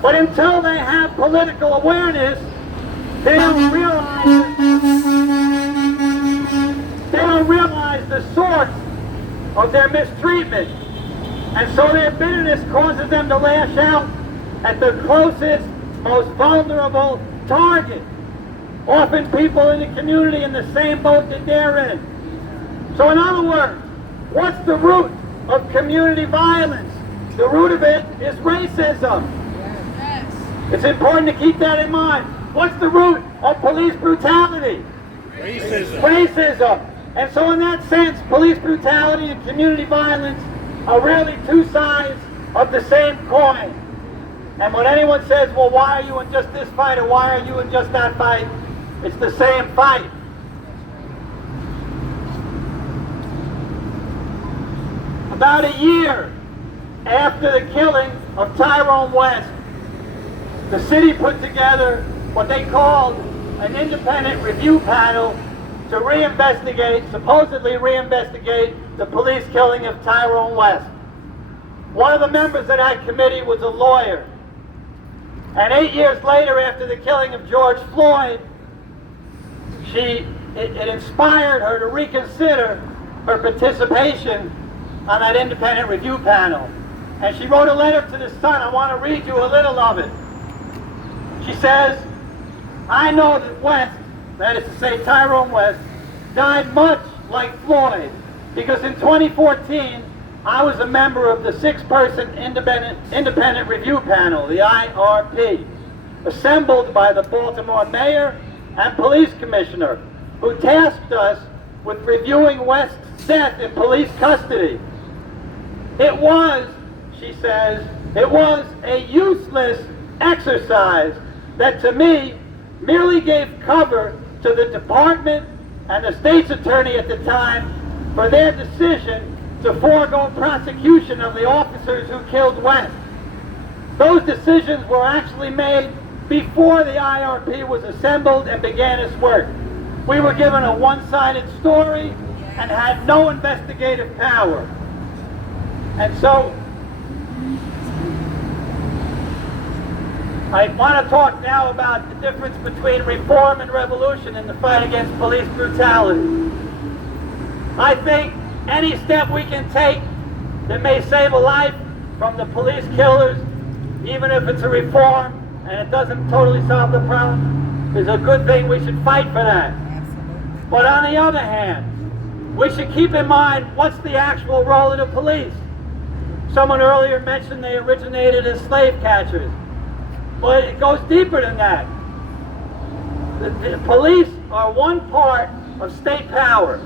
But until they have political awareness, they don't realize the source of their mistreatment. And so their bitterness causes them to lash out at the closest, most vulnerable target. Often people in the community in the same boat that they're in. So in other words, what's the root of community violence? The root of it is racism. Yes. It's important to keep that in mind. What's the root of police brutality? Racism. Racism. And so in that sense, police brutality and community violence are really two sides of the same coin. And when anyone says, well, why are you in just this fight or why are you in just that fight, it's the same fight. About a year after the killing of Tyrone West, the city put together what they called an independent review panel to supposedly reinvestigate the police killing of Tyrone West. One of the members of that committee was a lawyer. And 8 years later, after the killing of George Floyd, it inspired her to reconsider her participation on that independent review panel. And she wrote a letter to the Sun. I want to read you a little of it. She says, I know that West, that is to say Tyrone West, died much like Floyd, because in 2014, I was a member of the 6-person independent review panel, the IRP, assembled by the Baltimore mayor and police commissioner, who tasked us with reviewing West's death in police custody. It was, she says, it was a useless exercise that to me merely gave cover to the department and the state's attorney at the time for their decision to forego prosecution of the officers who killed West. Those decisions were actually made before the IRP was assembled and began its work. We were given a one-sided story and had no investigative power. And so, I want to talk now about the difference between reform and revolution in the fight against police brutality. I think any step we can take that may save a life from the police killers, even if it's a reform and it doesn't totally solve the problem, is a good thing. We should fight for that. But on the other hand, we should keep in mind what's the actual role of the police. Someone earlier mentioned they originated as slave catchers. But it goes deeper than that. The police are one part of state power.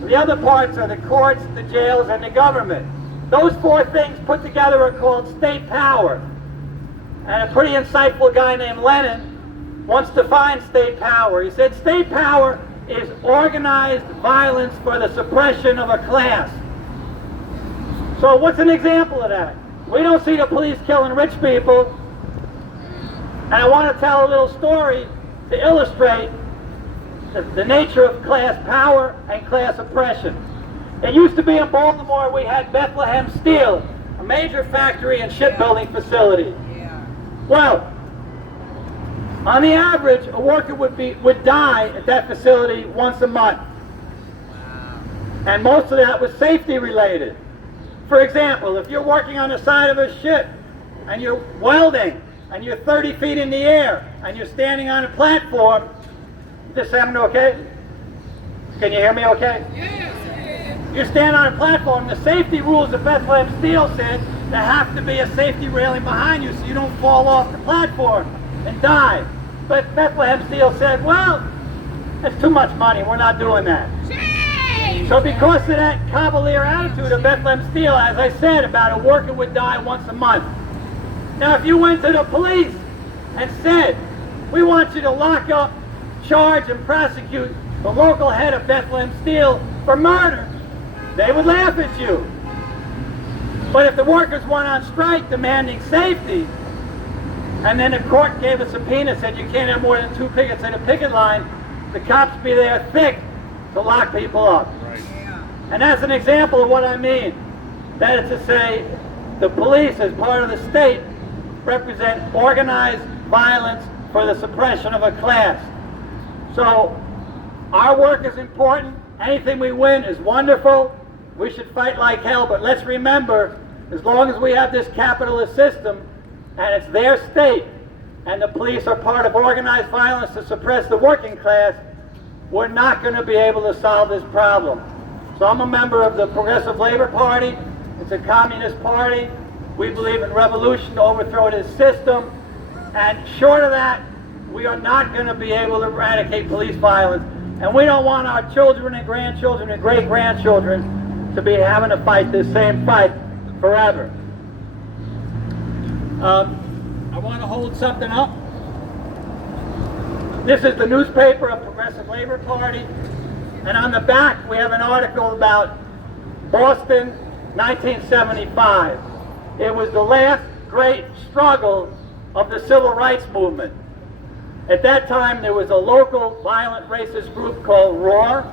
The other parts are the courts, the jails, and the government. Those 4 things put together are called state power. And a pretty insightful guy named Lenin once defined state power. He said state power is organized violence for the suppression of a class. So what's an example of that? We don't see the police killing rich people. And I want to tell a little story to illustrate the nature of class power and class oppression. It used to be in Baltimore we had Bethlehem Steel, a major factory and shipbuilding facility. Well, on the average, a worker would die at that facility once a month. And most of that was safety related. For example, if you're working on the side of a ship and you're welding and you're 30 feet in the air and you're standing on a platform, this sound okay? Can you hear me okay? Yes. You're standing on a platform. The safety rules of Bethlehem Steel said there have to be a safety railing behind you so you don't fall off the platform and die. But Bethlehem Steel said, well, that's too much money. We're not doing that. So because of that cavalier attitude of Bethlehem Steel, as I said, about a worker would die once a month. Now if you went to the police and said, we want you to lock up, charge and prosecute the local head of Bethlehem Steel for murder, they would laugh at you. But if the workers went on strike demanding safety, and then the court gave a subpoena, said you can't have more than 2 pickets in a picket line, the cops be there thick to lock people up. Right. And that's an example of what I mean. That is to say, the police as part of the state represent organized violence for the suppression of a class. So our work is important. Anything we win is wonderful. We should fight like hell, but let's remember, as long as we have this capitalist system and it's their state and the police are part of organized violence to suppress the working class, we're not going to be able to solve this problem. So I'm a member of the Progressive Labor Party. It's a communist party. We believe in revolution to overthrow this system. And short of that, we are not going to be able to eradicate police violence. And we don't want our children and grandchildren and great-grandchildren to be having to fight this same fight forever. I want to hold something up. This is the newspaper of Progressive Labor Party, and on the back we have an article about Boston, 1975. It was the last great struggle of the civil rights movement. At that time there was a local violent racist group called ROAR.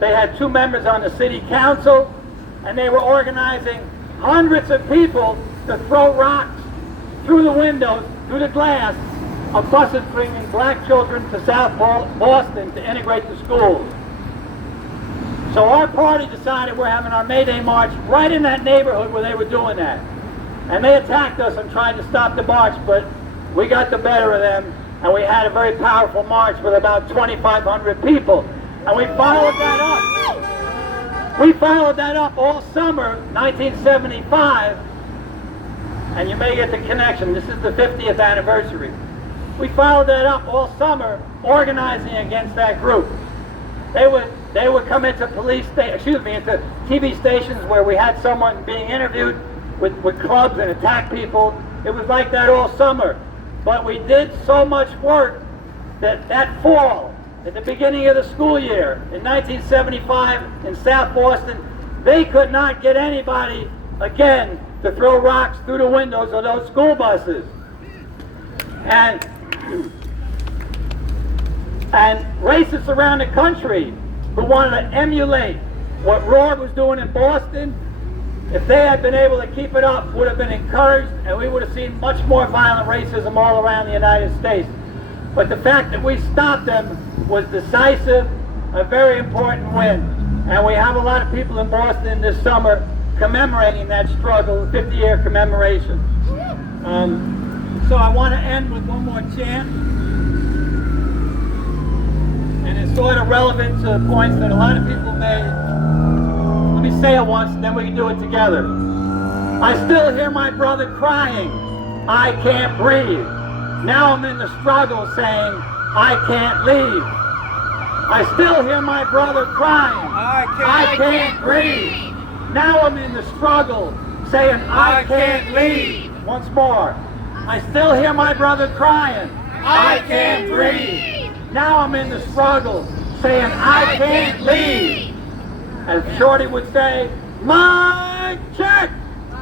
They had 2 members on the city council, and they were organizing hundreds of people to throw rocks through the windows, through the glass of buses bringing black children to South Boston to integrate the schools. So our party decided we're having our May Day march right in that neighborhood where they were doing that. And they attacked us and tried to stop the march, but we got the better of them, and we had a very powerful march with about 2,500 people. And we followed that up. We followed that up all summer, 1975, and you may get the connection. This is the 50th anniversary. We followed that up all summer, organizing against that group. They would come into into TV stations where we had someone being interviewed with clubs and attack people. It was like that all summer. But we did so much work that fall, at the beginning of the school year, in 1975 in South Boston, they could not get anybody, again, to throw rocks through the windows of those school buses. And racists around the country who wanted to emulate what ROAR was doing in Boston, if they had been able to keep it up, would have been encouraged, and we would have seen much more violent racism all around the United States. But the fact that we stopped them was decisive, a very important win. And we have a lot of people in Boston this summer commemorating that struggle, 50-year commemoration. So I want to end with one more chant. And it's sort of relevant to points that a lot of people made. Let me say it once, and then we can do it together. I still hear my brother crying, I can't breathe. Now I'm in the struggle saying, I can't leave. I still hear my brother crying, I can't breathe. Now I'm in the struggle saying, I can't leave. Once more. I still hear my brother crying, I can't breathe. Now I'm in the struggle saying, I can't leave. As Shorty would say, my check! Woo!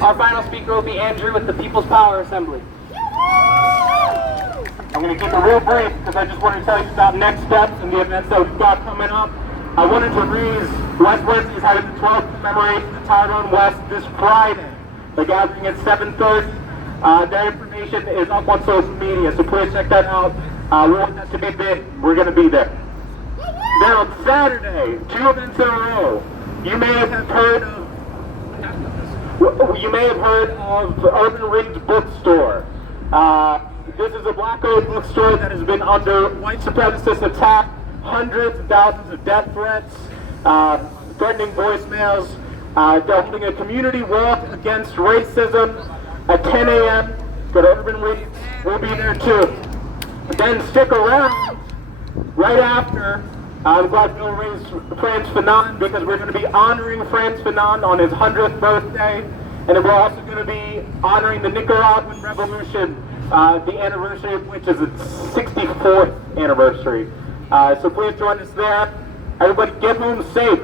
Our final speaker will be Andrew with the People's Power Assembly. I'm going to keep it real brief because I just want to tell you about next steps and the events that we've got coming up. I wanted to raise West Wednesday is having the 12th commemoration of Tyrone West this Friday. The gathering at 7:30. That information is up on social media, so please check that out. We want that to be big. We're going to be there. Then on Saturday, 2 events in a row. You may have heard of Urban Reed's bookstore. This is a black-owned bookstore that has been under white supremacist attack, hundreds and thousands of death threats, threatening voicemails. They're holding a community walk against racism at 10 a.m. Go to Urban Reed's. We'll be there too. But then stick around right after. I'm glad Bill raised Frantz Fanon because we're going to be honoring Frantz Fanon on his 100th birthday. And then we're also going to be honoring the Nicaraguan Revolution, the anniversary of which is its 64th anniversary. So please join us there. Everybody get home safe.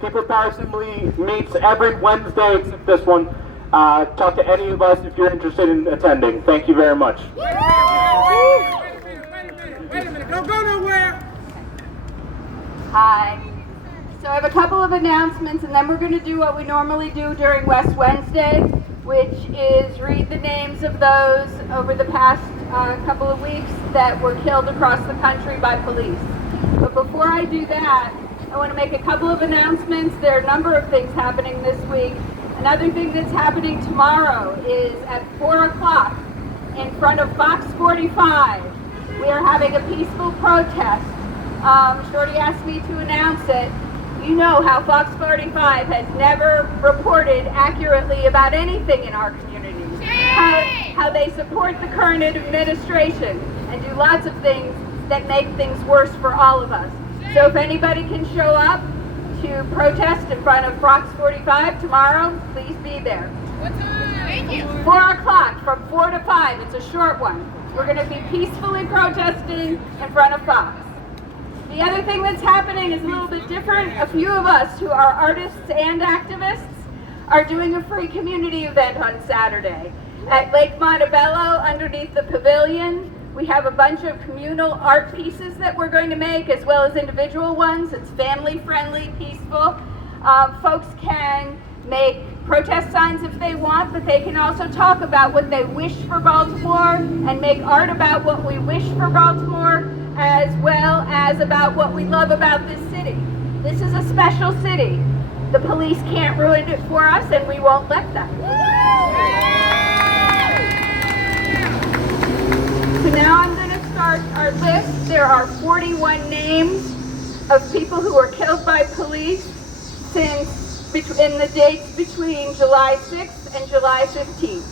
People's Power Assembly meets every Wednesday except this one. Talk to any of us if you're interested in attending. Thank you very much. Wait a minute, don't go nowhere. Hi. So I have a couple of announcements, and then we're going to do what we normally do during West Wednesday, which is read the names of those over the past couple of weeks that were killed across the country by police. But before I do that, I want to make a couple of announcements. There are a number of things happening this week. Another thing that's happening tomorrow is at 4 o'clock in front of Fox 45. We are having a peaceful protest. Shorty asked me to announce it. You know how Fox 45 has never reported accurately about anything in our community. How they support the current administration and do lots of things that make things worse for all of us. So if anybody can show up to protest in front of Fox 45 tomorrow, please be there. What time? Thank you. 4 o'clock, from 4 to 5. It's a short one. We're going to be peacefully protesting in front of Fox. The other thing that's happening is a little bit different. A few of us who are artists and activists are doing a free community event on Saturday at Lake Montebello underneath the pavilion. We have a bunch of communal art pieces that we're going to make, as well as individual ones. It's family friendly, peaceful. Folks can make protest signs if they want, but they can also talk about what they wish for Baltimore and make art about what we wish for Baltimore, as well as about what we love about this city. This is a special city. The police can't ruin it for us, and we won't let them. So now I'm going to start our list. There are 41 names of people who were killed by police since in the dates between July 6th and July 15th.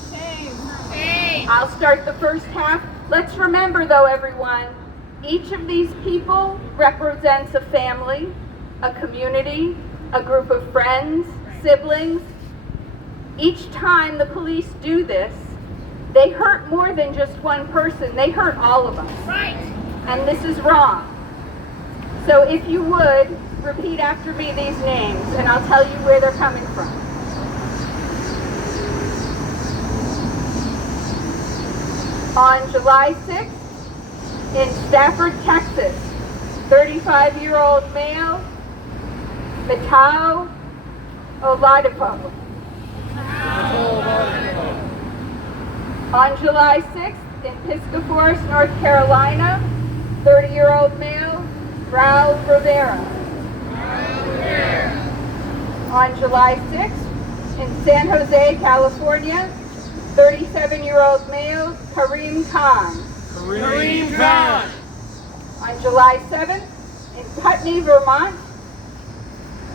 I'll start the first half. Let's remember, though, everyone, each of these people represents a family, a community, a group of friends, siblings. Each time the police do this, they hurt more than just one person. They hurt all of us. Right. And this is wrong. So if you would, repeat after me these names, and I'll tell you where they're coming from. On July 6th, in Stafford, Texas, 35-year-old male, Matao Oladipo. On July 6th, in Piscataway, North Carolina, 30-year-old male, Raul Rivera. On July 6th, in San Jose, California, 37-year-old male, Kareem Khan. Kareem Khan. On July 7th, in Putney, Vermont,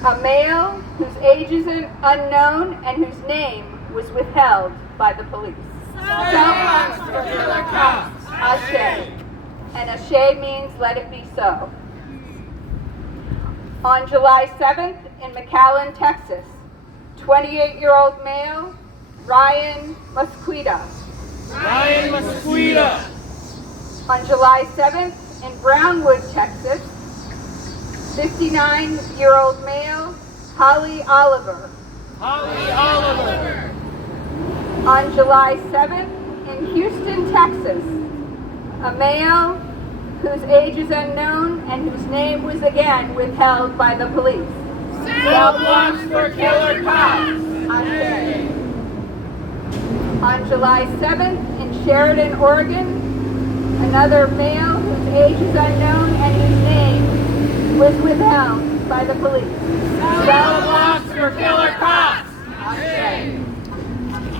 a male whose age is unknown and whose name was withheld by the police. Silence for killer cops. Ashe. And Ashe means let it be so. On July 7th, in McAllen, Texas, 28-year-old male, Ryan Mosqueda. Ryan Mosqueda. On July 7th, in Brownwood, Texas, 59-year-old male, Holly Oliver. Holly Oliver. On July 7th, in Houston, Texas, a male whose age is unknown and whose name was again withheld by the police. Cell blocks for killer cops. Ashe. On July 7th, in Sheridan, Oregon, another male whose age is unknown and whose name was withheld by the police. Cell blocks for killer cops. Ashe.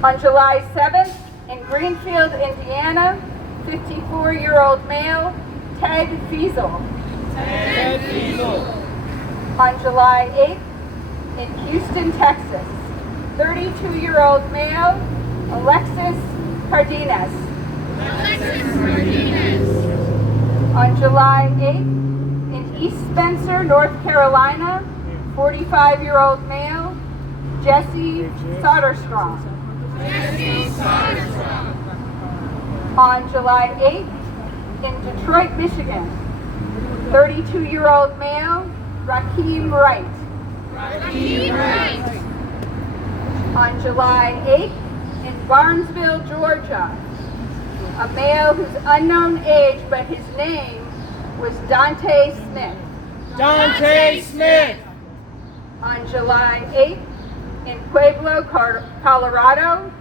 On July 7th, in Greenfield, Indiana, 54-year-old male, Ted Fiesel. Ted Fiesel. On July 8th, in Houston, Texas, 32-year-old male, Alexis Cardenas. Alexis Martinez. On July 8th, in East Spencer, North Carolina, 45-year-old male, Jesse Soderstrom. Jesse Soderstrom. On July 8th, in Detroit, Michigan, 32-year-old male, Raheem Wright. Raheem Wright. On July 8th, in Barnesville, Georgia, a male whose unknown age but his name was Dante Smith. Dante Smith. On July 8th, in Pueblo, Colorado,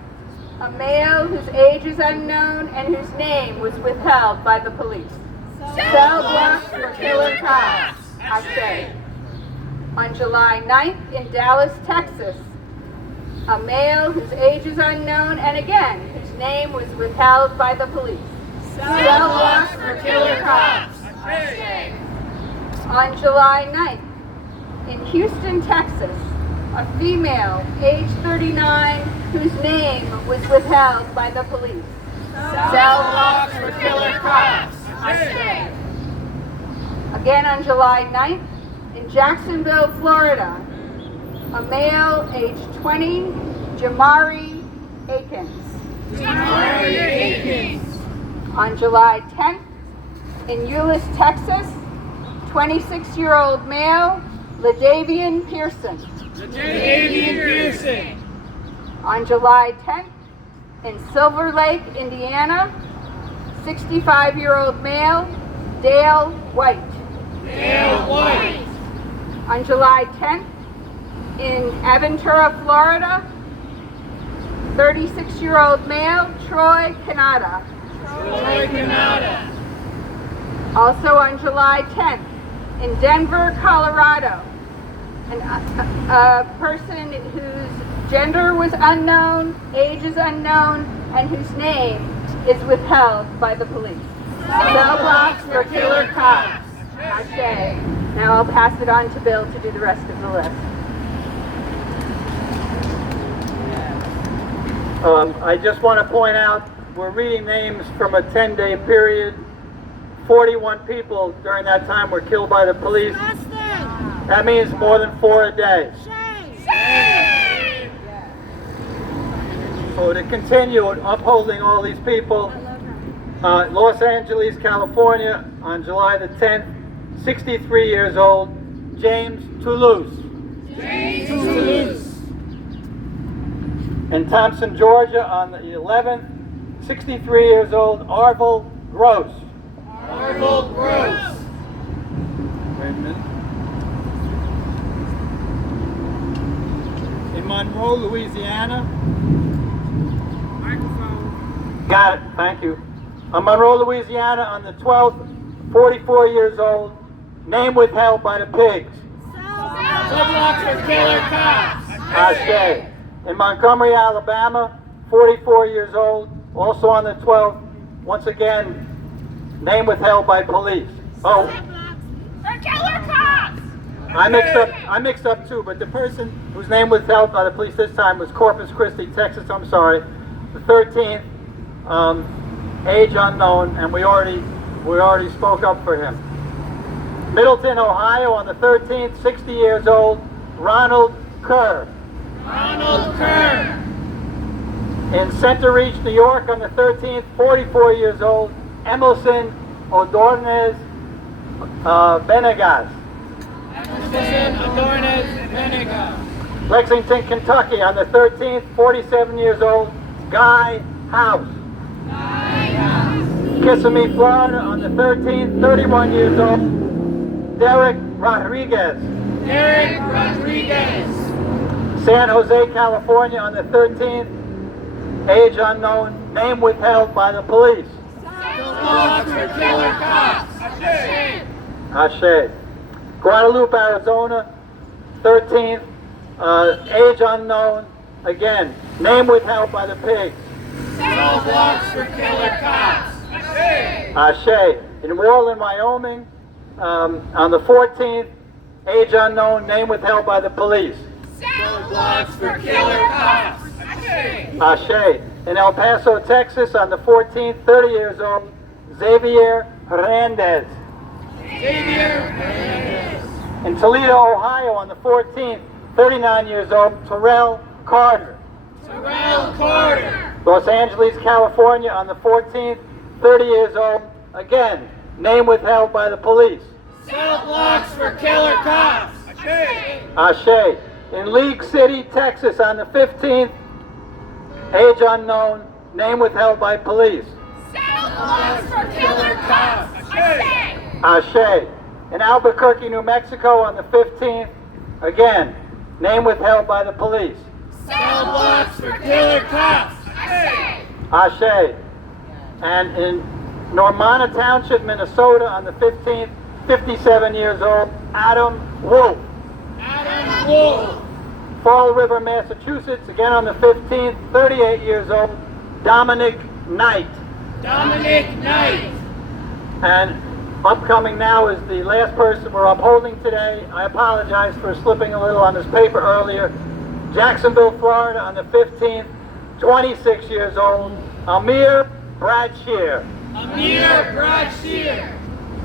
a male whose age is unknown and whose name was withheld by the police. Cell blocks for killer cops. Ashe. On July 9th, in Dallas, Texas, a male whose age is unknown and again whose name was withheld by the police. Cell blocks for killer cops. Ashe. On July 9th, in Houston, Texas, a female, age 39, whose name was withheld by the police. Cell blocks for killer cops. Ashe. Again on July 9th, In Jacksonville, Florida, a male, age 20, Jamari Akins. On July 10th, in Euless, Texas, 26-year-old male, LaDavian Pearson. On July 10th, in Silver Lake, Indiana, 65-year-old male, Dale White. On July 10th, in Aventura, Florida, 36-year-old male, Troy Canada. Also on July 10th, in Denver, Colorado, a person whose gender was unknown, age is unknown, and whose name is withheld by the police. Cell blocks for killer cops. Okay. Now I'll pass it on to Bill to do the rest of the list. I just want to point out, we're reading names from a 10-day period. 41 people during that time were killed by the police. That means more than 4 a day. So to continue upholding all these people, Los Angeles, California, on July the 10th, 63 years old, James Toulouse. In Thompson, Georgia, on the 11th, 63 years old, Arvil Gross. Wait a minute. In Monroe, Louisiana. Got it, thank you. On Monroe, Louisiana, on the 12th, 44 years old, name withheld by the pigs. Ashe. In Montgomery, Alabama, 44 years old, also on the 12th, once again, name withheld by police. Oh. I mixed up too, but the person whose name was held by the police this time was Corpus Christi, Texas, I'm sorry. The 13th, age unknown, and we already spoke up for him. Middleton, Ohio, on the 13th, 60 years old, Ronald Kerr. In Center Reach, New York, on the 13th, 44 years old, Emerson Ordonez Venegas. Lexington, Kentucky, on the 13th, 47 years old, Guy House. Kissimmee, Florida, on the 13th, 31 years old, Derek Rodriguez. San Jose, California, on the 13th, age unknown, name withheld by the police. Ashe. Guadalupe, Arizona, 13th, age unknown, again, name withheld by the pigs. Ashe. In Warland, Wyoming, on the 14th, age unknown, name withheld by the police. Ashe. In El Paso, Texas, on the 14th, 30 years old, Xavier Hernandez. In Toledo, Ohio, on the 14th, 39 years old, Terrell Carter. Los Angeles, California, on the 14th, 30 years old, again, name withheld by the police. Ashe. In League City, Texas, on the 15th, age unknown, name withheld by police. Ashe. In Albuquerque, New Mexico, on the 15th, again, name withheld by the police. Ashe. And in Normanna Township, Minnesota, on the 15th, 57 years old, Adam Wolf. Fall River, Massachusetts, again on the 15th, 38 years old, Dominic Knight. And upcoming now is the last person we're upholding today. I apologize for slipping a little on this paper earlier. Jacksonville, Florida, on the 15th, 26 years old, Amir Bradshear.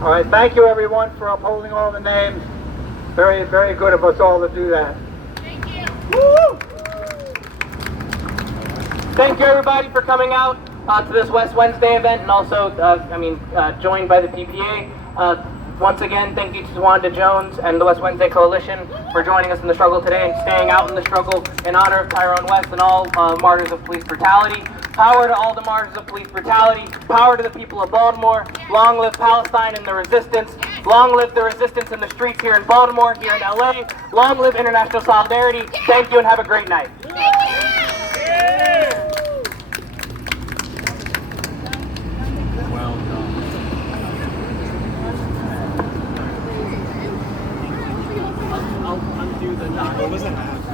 All right, thank you everyone for upholding all the names. Very, very good of us all to do that. Thank you everybody for coming out to this West Wednesday event, and also, joined by the PPA. Once again, thank you to Wanda Jones and the West Wednesday Coalition for joining us in the struggle today and staying out in the struggle in honor of Tyrone West and all martyrs of police brutality. Power to all the martyrs of police brutality. Power to the people of Baltimore. Long live Palestine and the resistance. Long live the resistance in the streets here in Baltimore, here in LA. Long live international solidarity. Thank you and have a great night. I'll undo the knot. What was that?